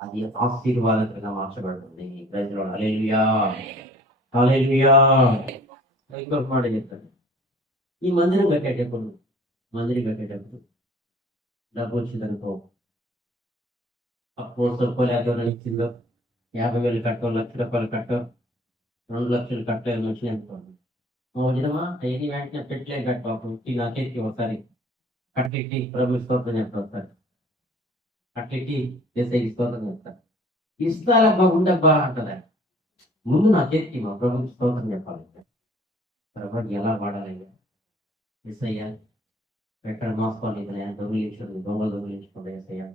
అది ఆశీర్వాదకరంగా మార్చబడుతుంది. Praise lord. Hallelujah, hallelujah. ఇంకొక మాట చెప్తాను, ఈ మందిరం కట్టేటప్పుడు డబ్బు వచ్చిందనుకో, అప్పు లేకపోతే ఇచ్చిందో 50,000 కట్టో, 1,00,000 రూపాయలు కట్టో, 2 లక్షలు కట్టలేదు వచ్చినాయి అనుకోండి, నిజమా అవన్నీ వెంటనే పెట్టలేదు కట్టు నాకేసి ఒకసారి కట్టెట్టి ప్రభు స్తోత్రం చెప్తా, ఒకసారి కట్టెట్టి చేసే స్తోత్రం చెప్తాను, ఇస్తారబ్బా ఉండబ్బా అంటదా, ముందు నా చేతికి మా ప్రభు స్తోత్రం చెప్పాలి. ప్రభుకి ఎలా వాడాలి, ఎస్ఐయా ఎక్కడ మోసుకోవాలి, దొంగలించదు, దొంగలు దొంగలించుకోండి, ఎస్ఐయా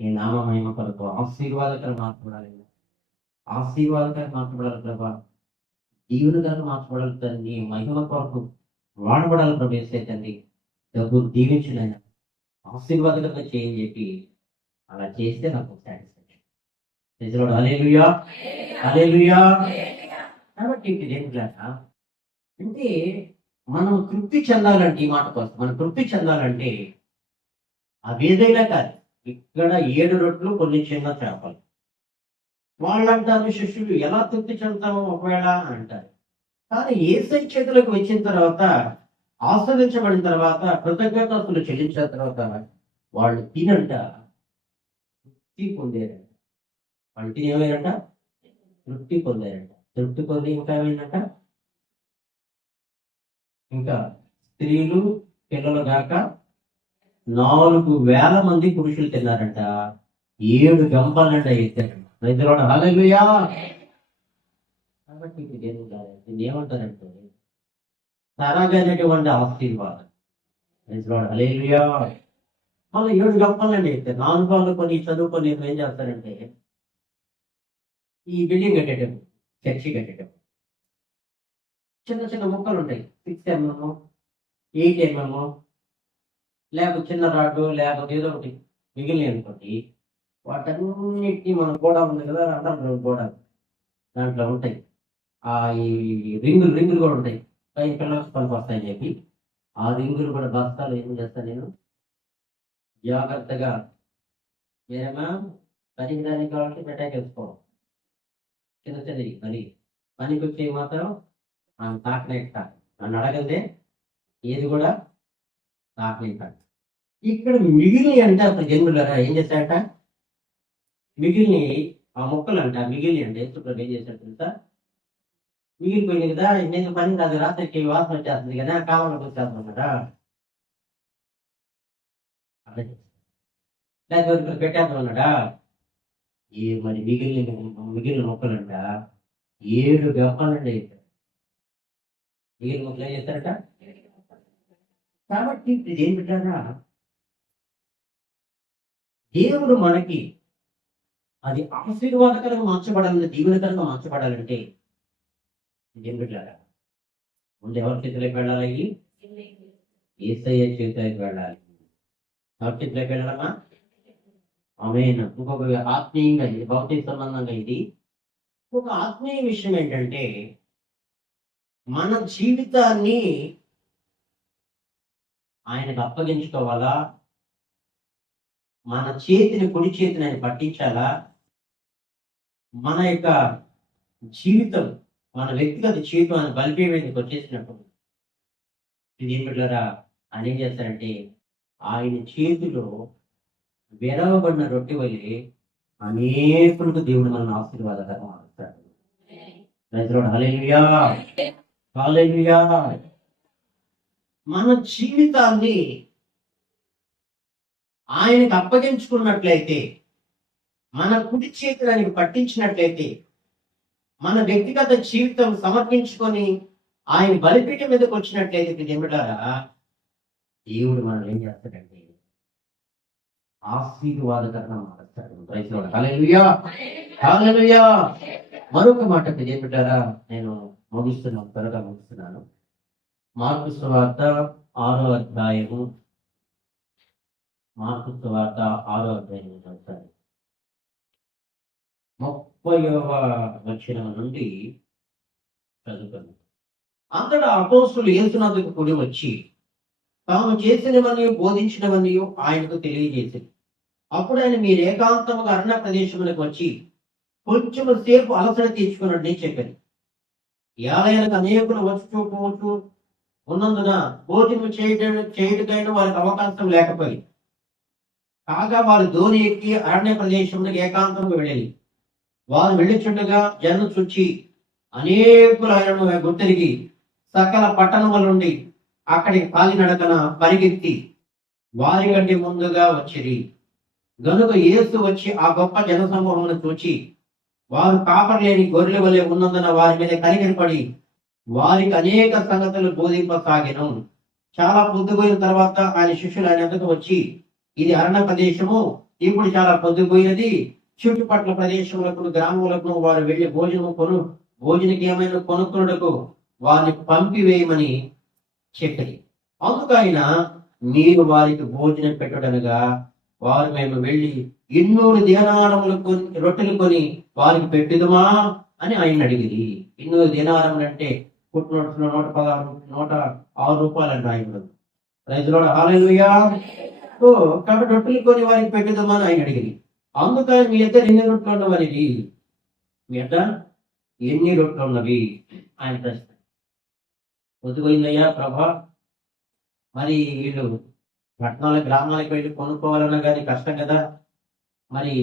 ఈ నామ మహిమ కొరకు ఆశీర్వాదకరం మార్చబడాలి, మార్చబడాలి ప్రభా, దీవునిగా మార్చబడాలి తండ్రి, మహిమ కొరకు వాడబడాలి ప్రభు. ఎస్ఐ తండ్రి డబ్బు దీవించిన ఆశీర్వాదకరంగా చేయని చెప్పి అలా చేస్తే నాకు సాటిస్ఫాక్షన్. హల్లెలూయా, హల్లెలూయా. కాబట్టి అంటే మనం తృప్తి చెందాలంటే, ఈ మాట కోసం మనం తృప్తి చెందాలంటే అవి ఏదైనా కానీ ఇక్కడ 7 రొట్లు కొన్ని చిన్న చేపలు. వాళ్ళంటారు శిష్యులు ఎలా తృప్తి చెందుతాము ఒకవేళ అంటారు. కానీ యేసయ్య చేతులకు వచ్చిన తర్వాత ఆస్వాదించబడిన తర్వాత కృతజ్ఞతలు చెల్లించిన తర్వాత వాళ్ళు తినంట తృప్తి పొందారంట. వాళ్ళు తిని ఏమైందంట? తృప్తి పొందారంట. తృప్తి పొంది ఇంకా ఏమైందంట? ఇంకా స్త్రీలు పిల్లలు గాక 4,000 మంది పురుషులు తిన్నారంట. 7 గంపలంట ఎత్తారంట. రైతులు హల్లెలూయా. కాబట్టి ఇది దేవుడు కాదు. దీన్ని ఏమంటారంటే తరగనటువంటి ఆశీర్వాదం. రైతులు హల్లెలూయా. మళ్ళీ 7 గంపలండి ఎత్తారు. 4 వాళ్ళు కొన్ని చదువుకొని ఏం చేస్తారంటే ఈ బిల్డింగ్ కట్టేటప్పుడు, చర్చి కట్టేటప్పుడు చిన్న చిన్న ముక్కలు ఉంటాయి. 6 mm, 8 mm, లేకపోతే చిన్న రాడ్డు లేకపోతే ఏదో ఒకటి మిగిలిన అనుకోండి. వాటన్నిటినీ మన గోడ ఉంది కదా, అంటారు గోడ, దాంట్లో ఉంటాయి ఈ రింగులు కూడా ఉంటాయి. పైన పిల్లలకు పనికి వస్తాయని చెప్పి ఆ రింగులు కూడా బస్తాలు ఏం చేస్తాను నేను జాగ్రత్తగా వేరేమా పనికి దానికి కాబట్టి పెట్టేసుకోవడం. చిన్న చిన్నది పనికి వచ్చే మాత్రం తాకనే నన్ను అడగందే ఏది కూడా తాకనే కాదు. ఇక్కడ మిగిలి అంటే అసలు జన్ములరా ఏం చేశాడట? మిగిలిని ఆ మొక్కలు అంట మిగిలి అంటే ఎప్పుడు ఏం చేశాడు తెలుసా? మిగిలిపోయింది కదా, నేను పని కాదు, రాత్రికి వాసన వచ్చేస్తుంది కదా, కావాలని వచ్చేస్తాం కదా, అదే లేకపోతే పెట్టేద్దాం అన్నాడా? మరి మిగిలిన మొక్కలంట 7 గంపలండి. మిగిలిన మొక్కలు ఏం చేస్తారట? కాబట్టి ఇప్పుడు ఏం పెట్టారా? దేవుడు మనకి అది ఆశీర్వాదకరంగా మార్చబడాలంటే, దీవెనకరంగా మార్చబడాలంటే ఏం పెట్టారా? ముందు ఎవరి చేతిలోకి వెళ్ళాలి? యేసయ్య చేతిలోకి వెళ్ళాలి. ఎవరి చేతిలోకి వెళ్ళాలమ్మా? ఆమేన్. ఇంకొక ఆత్మీయంగా, ఇది భౌతిక సంబంధంగా, ఇది ఒక ఆత్మీయ విషయం ఏంటంటే మన జీవితాన్ని ఆయనకు అప్పగించుకోవాలా? మన కుడి చేతిని ఆయన పట్టించాలా? మన యొక్క జీవితం, మన వ్యక్తిగత జీవితం ఆయన బలిపేయడానికి వచ్చేసినప్పుడు ఇది ఏం పెట్టారా? ఆయన ఏం చేస్తారంటే ఆయన చేతిలో విరవబడిన రొట్టె వలె అనేకులకు దేవుడు మనల్ని ఆశీర్వాదకరంగా మారుస్తాడు. హల్లెలూయా, హల్లెలూయా. మన జీవితాన్ని ఆయనకు అప్పగించుకున్నట్లయితే, మన కుడి చేతులని పట్టించినట్లయితే, మన వ్యక్తిగత జీవితం సమర్పించుకొని ఆయన బలిపీఠం మీదకి వచ్చినట్లయితే దేవుడారా దేవుడు మనం ఏం చేస్తాడంటే ఆశీర్వాదకరంగా మారుస్తాడు. హల్లెలూయా, హల్లెలూయా. మరొక మాట దేవుడారా నేను త్వరగా ముగిస్తున్నాను. మార్కు సువార్త 6వ అధ్యాయము, మార్కు సువార్త 6వ అధ్యాయం చదువుతారు. 30వ వచనం నుండి చదువుతాను. అంతటా అపోస్తులు యేసునద్దకు కూడి వచ్చి తాము చేసినవన్నీ బోధించినవన్నీ ఆయనకు తెలియజేసింది. అప్పుడు ఆయన మీరు ఏకాంతముగా అరణ్య ప్రదేశములకు వచ్చి కొంచెం సేపు అలసట తీర్చుకున్నట్టు చెప్పారు. ఈ ఆలయాలకు అనేకులు వచ్చి ఉన్నందున భోజనం చేయడానికైనా వారికి అవకాశం లేకపోయి, కాగా వారు ధోని ఎక్కి అరణ్య ప్రదేశంలో ఏకాంతంగా వెళ్ళి, వారు వెళ్ళిచుండగా జనం చుచ్చి అనేకులు ఆయనను గుర్తిరిగి సకల పట్టణముల నుండి అక్కడికి కాలినడకన పరిగెత్తి వారి కంటే ముందుగా వచ్చిరి. గనుక యేసు వచ్చి ఆ గొప్ప జనసమూహమును చూచి వారు కాపర్లేని గొర్రెల వలె ఉన్నందున వారి మీద కనికరపడి వారికి అనేక సంగతులు బోధింపసాగెను. చాలా పొద్దుపోయిన తర్వాత ఆయన శిష్యులు ఆయన ఎదుట వచ్చి, ఇది అరణ్య ప్రదేశము, ఇప్పుడు చాలా పొద్దుపోయినది, చుట్టుపట్ల ప్రదేశములకు గ్రామములకు వారు వెళ్లి భోజనకి ఏమైనా కొనుక్కున్నకు వారిని పంపివేయమని చెప్పి, అందుకు ఆయన మీరు వారికి భోజనం పెట్టుడనగా వారు మేము వెళ్ళి 200 దీనారములు రొట్టెలు కొని వారికి పెట్టుదమా అని ఆయన అడిగింది. 200 దీనారములు అంటే పుట్టినోట్స్ 106 రూపాయలు అండి ఆయన. రైతులో హల్లెలూయా. ఓ కాబట్టి రొట్టెలు కొని వారికి పెట్టుదామని ఆయన అడిగింది. అందుకని మీ ఇద్దరు ఎన్ని రొట్టెలు ఉన్నవని, మీ ఇద్దరు ఎన్ని రొట్టెలు ఉన్నవి ఆయన ప్రశ్న. పొద్దుపోయిందయ్యా ప్రభా, మరి వీళ్ళు గ్రామాలకు వెళ్ళి కొనుక్కోవాలన్నా కానీ కష్టం కదా, మరి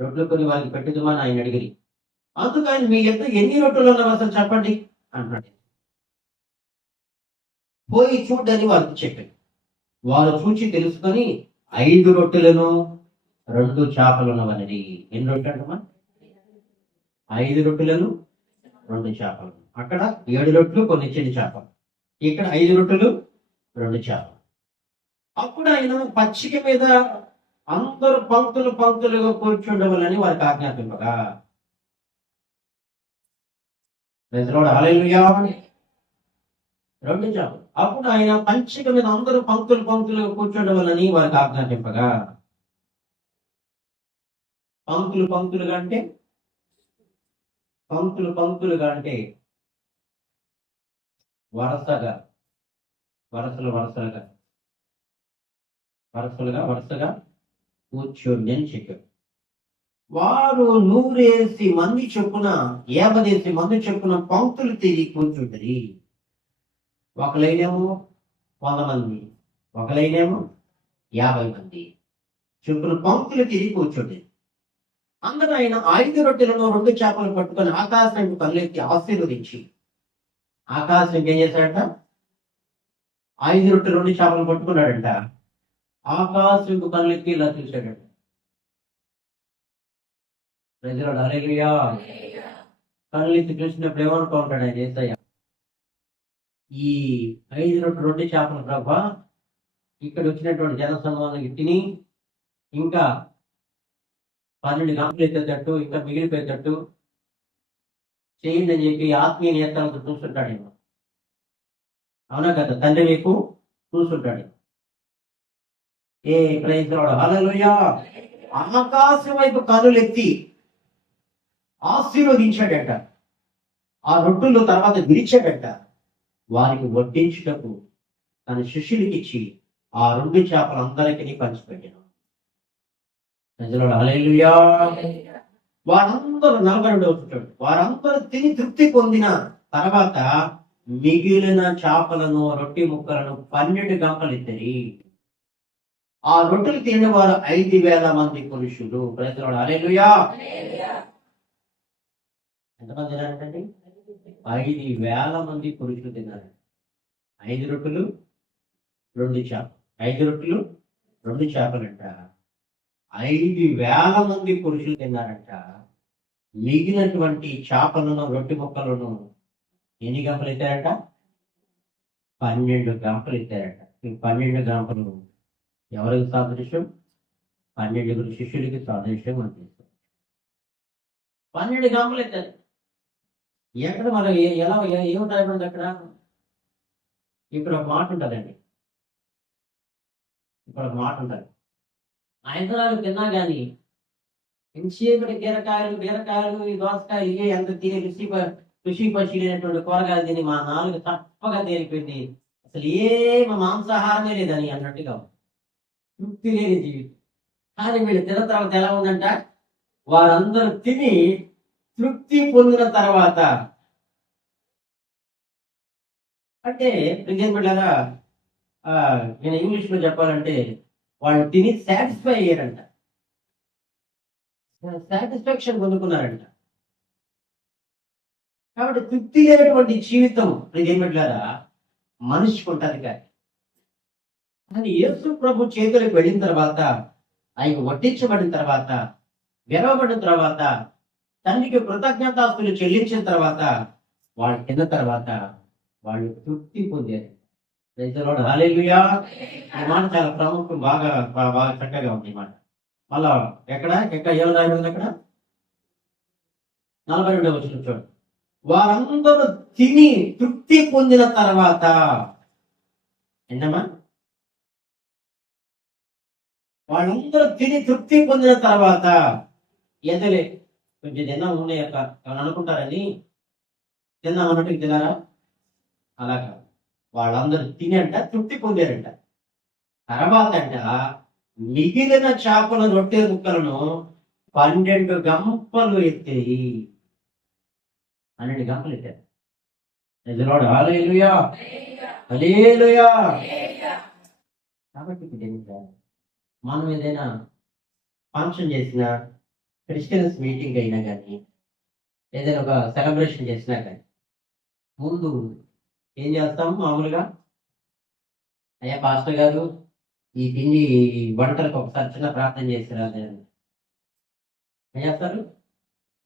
రొట్టెలు కొని వారికి పెట్టుదామని ఆయన అడిగిరి. అందుకని మీ ఇద్దరు ఎన్ని రొట్టెలు ఉన్నవి అసలు చెప్పండి అంటున్నాడు. పోయి చూడని వారికి చెప్పాడు. వారు చూచి తెలుసుకొని 5 రొట్టెలను 2 చేపలు ఉన్నవని. ఎన్ని రొట్టెలు అంటమ్మా? 5 రొట్టెలను 2 చేపలు. అక్కడ 7 రొట్టెలు కొన్ని చిన్న చేపలు, ఇక్కడ 5 రొట్టెలు 2 చేపలు. అప్పుడు ఆయన పచ్చిక మీద అందరూ పంక్తులు పంక్తులుగా కూర్చుండవాలని వారికి ఆజ్ఞాపింపగా, హల్లెలూయా, 2 చేపలు. అప్పుడు ఆయన పంచిక మీద అందరూ పంక్తులు పంక్తులుగా కూర్చుండవాలని వారికి ఆజ్ఞాపింపగా, పంక్తులు పంక్తులుగా అంటే వరుసగా వరుసగా కూర్చోండి అని చెప్పారు. వారు 100 మంది చొప్పున 50 మంది చొప్పున పంక్తులు తిరిగి కూర్చుంటారు. ఒక లైనేమో 100 మంది, ఒక లైనేమో 50 మంది చొప్పున పంక్తులు తిరిగి కూర్చోండి. అందరూ ఆయన 5 రొట్టెలను 2 చేపలు పట్టుకొని ఆకాశం కళ్ళెత్తి ఆశీర్వదించి, ఆకాశం ఏం చేశాడట? 5 రొట్టెలు 2 చేపలు పట్టుకున్నాడంట. ఆకాశం కళ్ళెత్తి ఇలా చూశాడట. ప్రజలు హల్లెలూయా, కళ్ళెత్తి చూసినప్పుడు ఏమనుకో ఉంటాడు ఆయన యేసయ్య, ఈ 5 రొట్టెలు 2 చేపలు ప్రభా, ఇక్కడ వచ్చినటువంటి జనసమూహానికి తిని ఇంకా 12 గంటలు ఎత్తేటట్టు, ఇంకా మిగిలిపోయేటట్టు చేయండి అని చెప్పి ఆత్మీయ నేతలతో చూస్తుంటాడు. అవునా కదా? తండ్రి మీకు చూస్తుంటాడు. ఏ ప్రైజ్ రావడం హల్లెలూయా. ఆకాశం వైపు కనులెత్తి ఆశీర్వదించాడట. ఆ రొట్టెలు తర్వాత విరిచాడట. వారికి వడ్డించుటకు తన శిష్యులకి ఇచ్చి ఆ 2 చేపలు అందరికీ పంచిపెట్టాను. హల్లెలూయా. వారందరూ 42వ వచనం, వారందరూ తిని తృప్తి పొందిన తర్వాత మిగిలిన చేపలను రొట్టె ముక్కలను 12 గంపలు ఎత్తరి. ఆ రొట్టెలు తిన్న వారు 5,000 మంది పురుషులు. ప్రజలు హల్లెలూయా. ఎంతమంది తిన్నారంటండి? 5,000 మంది పురుషులు తిన్నారు. 5 రొట్టెలు 2 చేపలు, 5 రొట్టెలు 2 చేపలంట. 5,000 మంది పురుషులు తిన్నారంట. మిగిలినటువంటి చేపలను రొట్టె ముక్కలను ఎన్ని గంపలు ఎత్తారట? 12 గంపలు ఎత్తారట. ఈ 12 గంపలు ఎవరికి సాదృశ్యం? 12 శిష్యులకి సాదృశ్యం అనిపిస్తుంది. 12 గంపలు ఎత్తారు. ఎక్కడ మరి ఎలా ఏమిటి అక్కడ? ఇక్కడ ఒక మాట ఉంటుందండి, ఇక్కడ ఒక మాట ఉంటుంది. ఆయంత్రాలు తిన్నా కానీ ఎంతసేపటి బీరకాయలు ఈ దోసకాయ ఇవే ఎంత తిని రుచి పరిశీలినటువంటి కూరగాయలు తిని మా నాలుగు తప్పగా తేలిపోయింది, అసలు మా మాంసాహారమే లేదని అన్నట్టుగా తృప్తి లేని జీవితం. కానీ వీళ్ళు తిన్న తర్వాత ఎలా ఉందంట? వారందరూ తిని తృప్తి పొందిన తర్వాత, అంటే బిడ్డలారా, నేను ఇంగ్లీష్ లో చెప్పాలంటే వాళ్ళు తిని సాటిస్ఫై అయ్యారంట, సాటిస్ఫాక్షన్ పొందుకున్నారంట. కాబట్టి తృప్తి లేనటువంటి జీవితం బిడ్డలారా మనిషికి ఉంటుంది. కానీ యేసు ప్రభు చేతులకు వెళ్ళిన తర్వాత, ఆయన వడ్డించబడిన తర్వాత, విరవబడిన తర్వాత, తండ్రికి కృతజ్ఞతాస్తులు చెల్లించిన తర్వాత, వాళ్ళు తిన్న తర్వాత వాళ్ళు తృప్తి పొందారు. హల్లెలూయా. ఈ మాట చాలా ప్రాముఖ్యం, బాగా బాగా చక్కగా ఉంది ఈ మాట. మళ్ళా ఎక్కడ ఏమన్నా అక్కడ 42వ వచనం చూడండి. వారందరూ తిని తృప్తి పొందిన తర్వాత, ఏంటమ్మా? వాళ్ళందరూ తిని తృప్తి పొందిన తర్వాత, ఎదలే కొంచెం తిన్నా ఉన్నాయి అక్క అని అనుకుంటారని తిన్నాం అన్నట్టు తిన్నారా? అలాగా వాళ్ళందరూ తిని అంట తృప్తి పొందారంట. తర్వాత అంట మిగిలిన చేపల రొట్టె ముక్కలను 12 గంపలు ఎత్తాయి. 12 గంపలు ఎత్తారు. ఎదురోడు హల్లెలూయా, హల్లెలూయా. కాబట్టి ఇప్పుడు ఏంటంటే, మనం ఏదైనా ఫంక్షన్ చేసినా, క్రిస్టియన్స్ మీటింగ్ అయినా కానీ, ఏదైనా ఒక సెలబ్రేషన్ చేసినా కానీ, ముందు ఏం చేస్తాం మామూలుగా? అయ్యా పాస్టర్ గారు, ఈ తిండి వంటలకు ఒకసారి చిన్న ప్రార్థన చేసిరా అని ఏం చేస్తారు?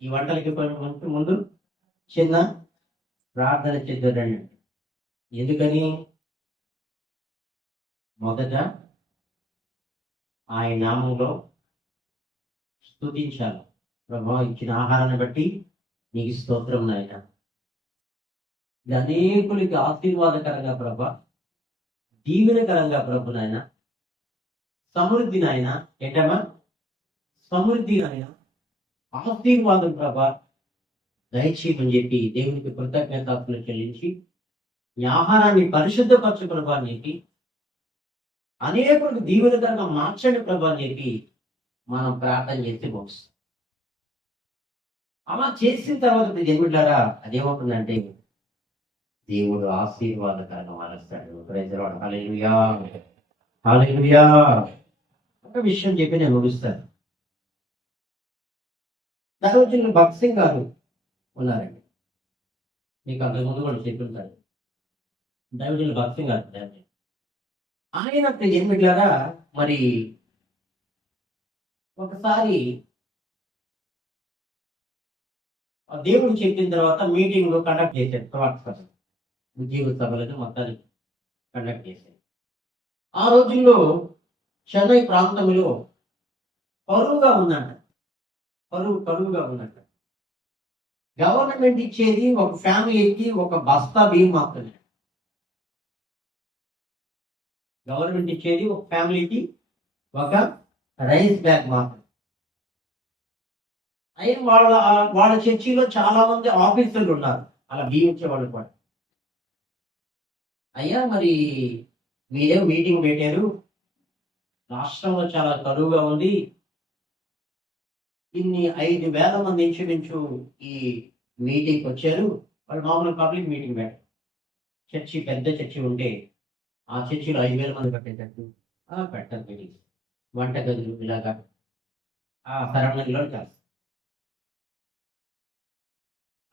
ఈ వంటలకి ముందు చిన్న ప్రార్థన చేద్దారండి. ఎందుకని? మొదట ఆయన నామంలో స్తుతించాలి. ప్రభా, ఇచ్చిన ఆహారాన్ని బట్టి నీకు స్తోత్రం నాయన. ఇది అనేకులకి ఆశీర్వాదకరంగా ప్రభా, దీవెనకరంగా ప్రభు నాయన, సమృద్ధి నాయన. ఏంటమ్మా? సమృద్ధి నాయన, ఆశీర్వాదం ప్రభా దయచేయమని చెప్పి దేవునికి కృతజ్ఞతాస్తులు చెల్లించి ఈ ఆహారాన్ని పరిశుద్ధపరచు ప్రభా అని చెప్పి, అనేకులకు దీవెనకరంగా మార్చండి ప్రభా అని చెప్పి మనం ప్రార్థన చేసి ముగిస్తాం. అలా చేసిన తర్వాత దేవుడారా అదేమవుతుందంటే, దేవుడు ఆశీర్వాదకరంగా మారుస్తాడు. Praise the lord. Hallelujah, hallelujah. ఒక విషయం చెప్పి నేను ముగిస్తాను. దైవజనులు భక్త్ సింగ్ గారు ఉన్నారండి, మీకు అంతకుముందు కూడా చెప్తుంటారు. దైవజనులు భక్త్ సింగ్ గారు ఆయన ఏమిట్లారా, మరి ఒకసారి దేవుడు చెప్పిన తర్వాత మీటింగ్ కండక్ట్ చేశారు. ప్రవక్త ఉద్యోగ సభలను మొత్తాన్ని కండక్ట్ చేశారు. ఆ రోజుల్లో చెన్నై ప్రాంతంలో కరువుగా ఉందంట. కరువుగా ఉందంట. గవర్నమెంట్ ఇచ్చేది ఒక ఫ్యామిలీకి ఒక బస్తా బియ్యం మాత్రమే. గవర్నమెంట్ ఇచ్చేది ఒక ఫ్యామిలీకి ఒక రైస్ బ్యాగ్ మాత్రం. అయినా వాళ్ళ చర్చిలో చాలా మంది ఆఫీసర్లు ఉన్నారు, అలా బియ్యం ఇచ్చేవాళ్ళు కూడా. అయ్యా, మరి మీరేం మీటింగ్ పెట్టారు, రాష్ట్రంలో చాలా కరువుగా ఉంది, ఇన్ని 5,000 మంది ఇంచుమించు ఈ మీటింగ్కి వచ్చారు. వాళ్ళు మామూలు పబ్లిక్ మీటింగ్ పెట్టారు. చర్చి పెద్ద చర్చి ఉంటే ఆ చర్చిలో 5,000 మంది పెట్టేటట్టు పెట్టారు మీటింగ్స్. వంట గదులు ఇలాగా ఆ సరౌండింగ్లో చేస్తారు.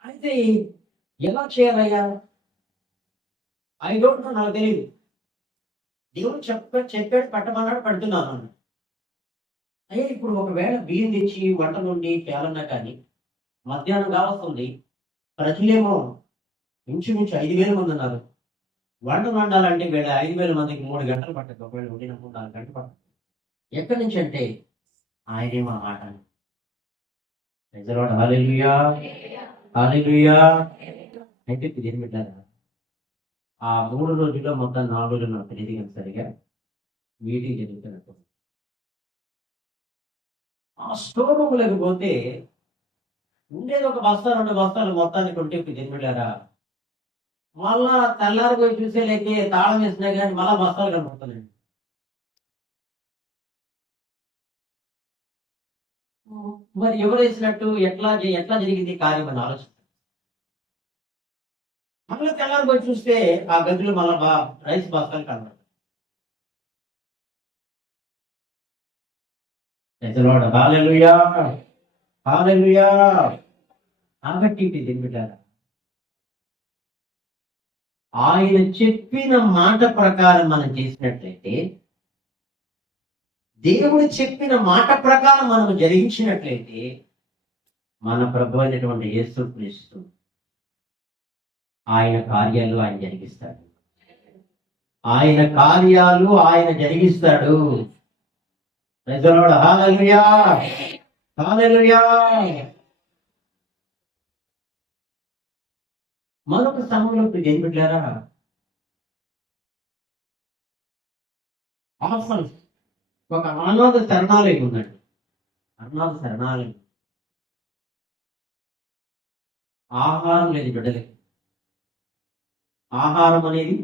అయితే ఎలా చేయాలయ్యా? ఐ డోంట్ నో, నాకు తెలియదు. దేవుడు చెప్పాడు పెట్టమన్నాడు, పెడుతున్నాను. అయ్యా, ఇప్పుడు ఒకవేళ బియ్యం తెచ్చి వంట నుండి చేయాలన్నా కానీ మధ్యాహ్నం కావస్తుంది, ప్రజలేమో ఇంచుమించు 5,000 మంది ఉన్నారు. వండాలంటే వీళ్ళ 5,000 మందికి 3 గంటలు పట్టదు. ఒకవేళ వండిన 3-4 గంటలు పట్టదు. ఎక్కడి నుంచి అంటే ఆయనేమో మాట. హల్లెలూయా, హల్లెలూయా. అయితే ఏం పెట్టారా? ఆ 3 రోజుల్లో మొత్తం 4 రోజులు నాకు తెలియదు కానీ సరిగా మీటింగ్ జరుగుతున్నట్టు. ఆ స్టోర్ రూమ్ లేకపోతే ఉండేది ఒక బస్తా 2 బస్తాలు మొత్తానికి ఉంటే పెట్టారా? మళ్ళా తెల్లారి పోయి చూసేలేకే తాళం వేసినా కానీ మళ్ళా బస్తాలు కనపడుతున్నాయి. మరి ఎవరు వేసినట్టు, ఎట్లా జరిగింది కార్యం అని ఆలోచన. మళ్ళీ తెల్లారి పోయి చూస్తే ఆ గదిలో మళ్ళా రైస్ బస్తాలు కనబడతాయి. హల్లెలూయా, హల్లెలూయా. కాబట్టి పెట్టారా, ఆయన చెప్పిన మాట ప్రకారం మనం చేసినట్లయితే, దేవుడు చెప్పిన మాట ప్రకారం మనం జరిగించినట్లయితే, మన ప్రభు అయినటువంటి యేసుక్రీస్తు ఆయన కార్యాలు ఆయన జరిగిస్తాడు. ఆయన కార్యాలు ఆయన జరిగిస్తాడు. హల్లెలూయా, హల్లెలూయా. మరొక సమయంలో ఏం పెట్టారా, ఆఫర్స్ ఒక అనాథ శరణాలయం ఉందండి. అనాథ శరణాలయం. ఆహారం లేదు బిడ్డలకి. ఆహారం అనేది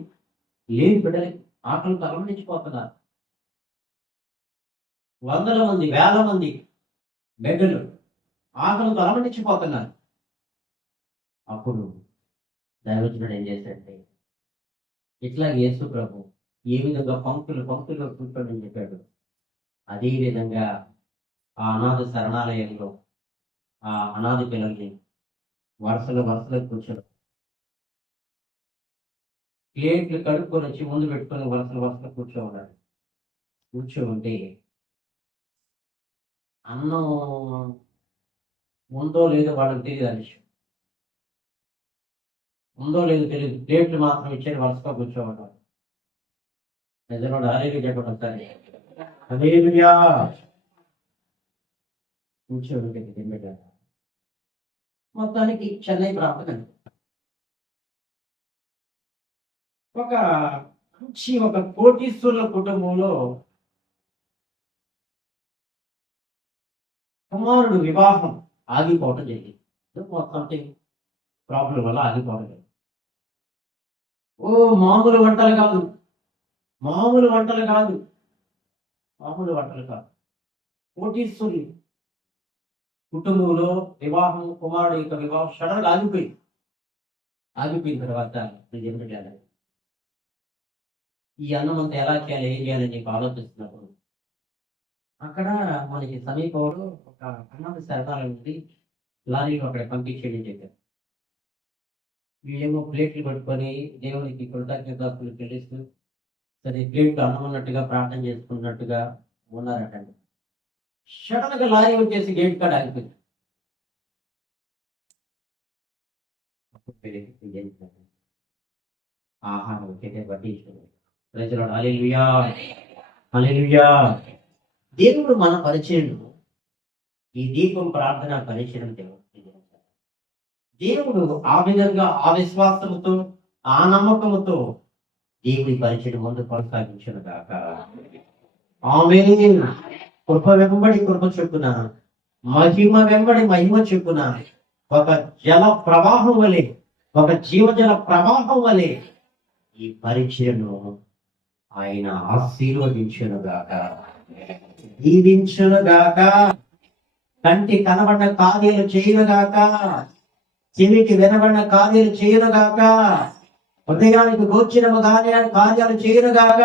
లేదు బిడ్డలకి. ఆకలి తలమనిచ్చిపోతున్నారు. వందల మంది, వేల మంది బిడ్డలు ఆకలితో అలమటించిపోతున్నారు. అప్పుడు దైవజనుడు ఏం చేశాడంటే, ఇట్లా యేసు ప్రభు ఏ విధంగా పంక్తులు పంక్తులుగా కూర్చోమని చెప్పాడు, అదే విధంగా ఆ అనాథ శరణాలయంలో ఆ అనాథ పిల్లల్ని వరుసలో వరుసలో కూర్చోడం, ప్లేట్లు కడుక్కొని వచ్చి ముందు పెట్టుకొని వరుసలో వరుసలో కూర్చోమన్నాడు. కూర్చోంటే అన్నం ఉందో లేదో వాళ్ళకి తెలియదు, ఆ విషయం ఉందో లేదో తెలియదు, ప్లేట్లు మాత్రం ఇచ్చేది వరుసగా కూర్చోమన్నారు. నిజంగా హల్లెలూయా చెప్పండి ఒకసారి. హల్లెలూయా. కూర్చోబెట్టి తిన్నగా మొత్తానికి చెన్నై ప్రాంతం ఒక ఒక కోటీశ్వరుల కుటుంబంలో కుమారుడు వివాహం ఆగిపోవటం జరిగింది. సంథింగ్ ప్రాబ్లం వల్ల ఆగిపోవడం జరిగింది. ఓ మామూలు వంటలు కాదు, మామూలు వంటలు కాదు, మామూలు వంటలు కాదు. కోటీశ్వరులు కుటుంబంలో వివాహం, కుమారుడు యొక్క వివాహం సడన్గా ఆగిపోయింది. ఆగిపోయిన తర్వాత ఏమిటి, ఈ అన్నం అంతా ఎలా చేయాలి, ఏం చేయాలని చెప్పి ఆలోచిస్తున్నప్పుడు అక్కడ మనకి సమీపంలో ఒక అనాథ శరణాలయం ఉంది, లారీలో అక్కడ పంపించేయడం చెప్పారు. వీళ్ళేమో ప్లేట్లు పట్టుకొని దేవునికి కృతజ్ఞతాస్తులు చెల్లిస్తూ సరే ప్లేట్లు అన్నం ఉన్నట్టుగా ప్రార్థన చేసుకున్నట్టుగా ఉన్నారటండి. సడన్ గా లారీ వచ్చేసి గేట్ కాడ ఆగిపోయింది. ఆహారం వచ్చేదే పట్టించుకుంది. ప్రజలు హల్లెలూయా, హల్లెలూయా. దేవుడు మన పరిచయం, ఈ దీపం ప్రార్థన పరిచయం దేవుడు ఆ విధంగా ఆ విశ్వాసంతో ఆ నమ్మకంతో దేవుడి పరిచయం ముందు కొనసాగించను గాక. ఆమేన్. కృప వెంబడి కృప చొప్పున, మహిమ వెంబడి మహిమ చొప్పున ఒక జల ప్రవాహం వలె, ఒక జీవజల ప్రవాహం వలె ఈ పరీక్షను ఆయన ఆశీర్వదించునుగాక, దీవించునుగాక. కంటి కనబడిన కార్యాలు చేయునుగాక, చెవికి వినబడిన కార్యాలు చేయునుగాక, హృదయానికి గోచరము కార్యాలు చేయునుగాక.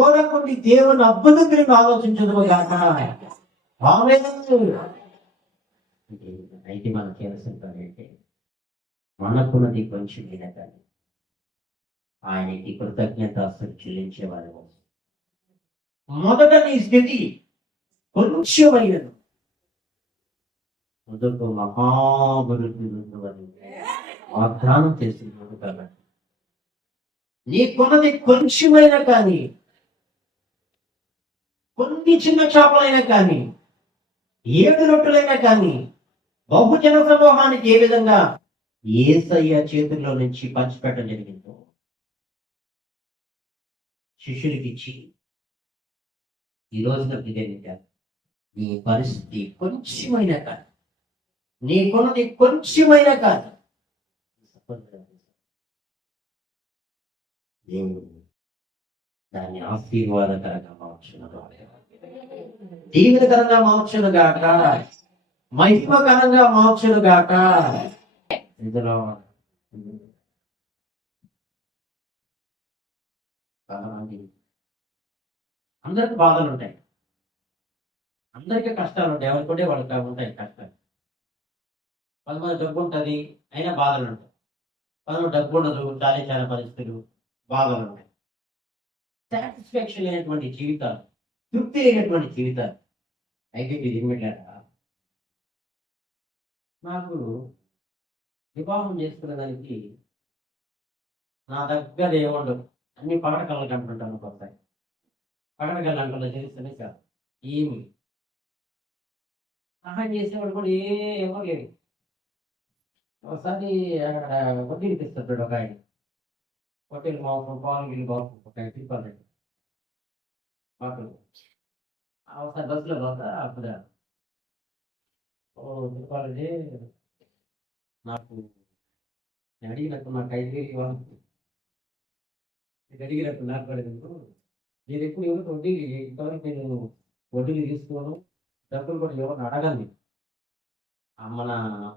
ఓరకుండి దేవుని అద్భుతం ఆలోచించదుగాక. ఆమేన్. అయితే మనం చేయాల్సిన పని అంటే, మనకున్నది కొంచెం కానీ ఆయనకి కృతజ్ఞతాస్తులు చెల్లించేవారు. మొదట నీ స్థితి కొంచెమైనది, మొదటి మహాభివృద్ధి వాగ్దానం చేస్తున్నాడు. కాబట్టి నీకున్నది కొంచెమైనా కానీ, కొన్ని చిన్న చేపలైనా కానీ, 7 రొట్టెలైనా కానీ, బహుజన సమూహానికి ఏ విధంగా యేసయ్య చేతుల్లో నుంచి పంచిపెట్టడం జరిగిందో శిష్యులకి ఇచ్చి ఈ రోజున నీ పరిస్థితి కొంచెమైనా కానీ, నీకున్నది కొంచెమైనా కానీ దేవుడు దాన్ని ఆశీర్వాదకరంగా మార్చునుగాక, దీవెనకరంగా మార్చునుగాక, మహిమకరంగా మార్చునుగాక. ఇందులో అందరికి బాధలు ఉంటాయి, అందరికీ కష్టాలు ఉంటాయి, ఎవరికి కూడా వాళ్ళకి ఉంటాయి కష్టాలు. కొంతమంది డబ్బు ఉంటుంది అయినా బాధలు ఉంటాయి, కొంతమంది డబ్బు ఉండదు, చాలా పరిస్థితులు, బాధలు ఉంటాయి. సాటిస్ఫాక్షన్ అయినటువంటి జీవితాలు, తృప్తి అయినటువంటి జీవితాలు. అయితే ఇది ఏమిటంటే, నాకు వివాహం చేసుకునే దానికి నా దగ్గర ఏముండవు, అన్ని పగడకళ్ళు కంటుంటాను. కొత్తాయి పగడకళ్ళు అంటున్నా చేస్తేనే కాదు, ఏమి సహాయం చేసేవాడు కూడా ఏమో లేదు. ఒకసారి వడ్డీలు తెస్తాడు ఒక ఆయన, హోటల్ మాంసం, పాలు గిల్లు బాగు ఒక ఆయన తిప్పాలండి మాకు. ఒకసారి బస్సులో పోతా, అప్పుడు తిప్పాలంటే నాకు నేను అడిగినట్టు నాకు 5,000 ఇవ్వాలి, నేను అడిగినట్టు నాకు పడేందుకు నేను ఎప్పుడు ఎవరు వడ్డీ ఇంతవరకు నేను వడ్డీలు తీసుకోను, డబ్బులు కూడా ఎవరిని అడగండి. మన